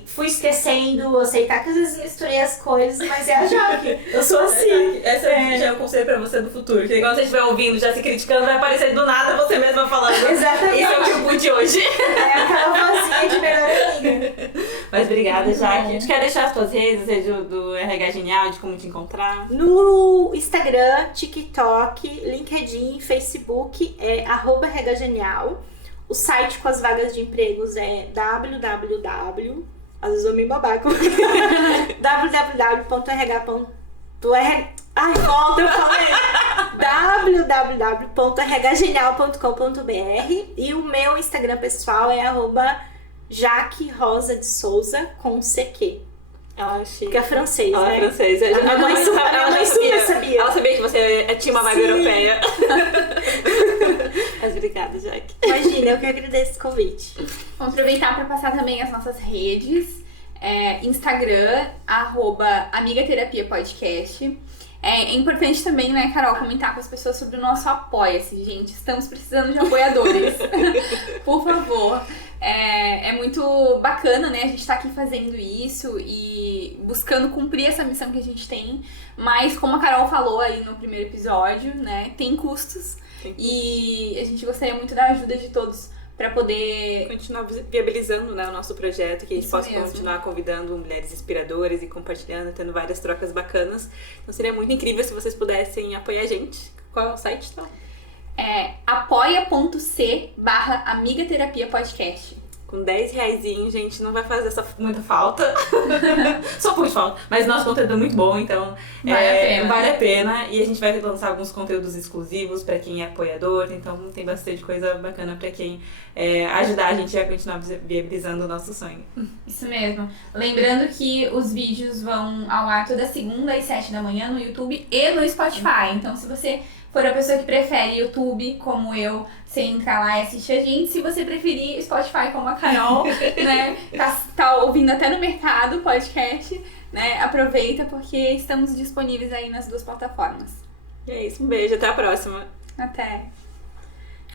fui esquecendo, aceitar que às vezes misturei as coisas, mas é a Jaque. Eu sou assim. Essa já é o conselho pra você do futuro. Que quando você estiver ouvindo, já se criticando, vai aparecer do nada você mesma falando. Exatamente. Isso é o que eu pude hoje. É aquela vozinha de melhor amiga. Mas obrigada, Jaque. A gente quer deixar as tuas redes do RH Genial, de como te encontrar. No Instagram, TikTok, LinkedIn, Facebook é @regagenial. O site com as vagas de empregos é www. Às vezes eu me babaco. Ai, volta, eu falei. www.rhgenial.com.br. E o meu Instagram pessoal é @JaqueRosaDeSouza com CQ. Ela é chique. Porque é francês, Ela né? é francesa. A minha mãe super sabia. Ela sabia que você tinha uma vibe Sim. europeia. Mas obrigada, Jaque. Imagina, eu que agradeço esse convite. Vamos aproveitar para passar também as nossas redes. Instagram, @AmigaTerapiaPodcast. É importante também, né, Carol, comentar com as pessoas sobre o nosso Apoia-se, gente. Estamos precisando de apoiadores. Por favor. É muito bacana, né? A gente tá aqui fazendo isso e buscando cumprir essa missão que a gente tem. Mas, como a Carol falou aí no primeiro episódio, né? Tem custos. E a gente gostaria muito da ajuda de todos para poder continuar viabilizando, né, o nosso projeto, que a gente Isso possa mesmo. continuar convidando mulheres inspiradoras e compartilhando, tendo várias trocas bacanas. Então seria muito incrível se vocês pudessem apoiar a gente. Qual é o site, então? apoia.c/AmigaTerapiaPodcast. Com R$10, gente, não vai fazer muita falta. Só um pouco de falta. Mas nosso conteúdo é muito bom, então vale a pena. E a gente vai lançar alguns conteúdos exclusivos para quem é apoiador. Então tem bastante coisa bacana para quem ajudar a gente a continuar viabilizando o nosso sonho. Isso mesmo. Lembrando que os vídeos vão ao ar toda segunda às 7 da manhã no YouTube e no Spotify. Então, se você for a pessoa que prefere YouTube, como eu, você entra lá e assiste a gente. Se você preferir Spotify, como a Carol, né, tá ouvindo até no mercado podcast, né, aproveita porque estamos disponíveis aí nas duas plataformas. E é isso, um beijo, até a próxima. Até!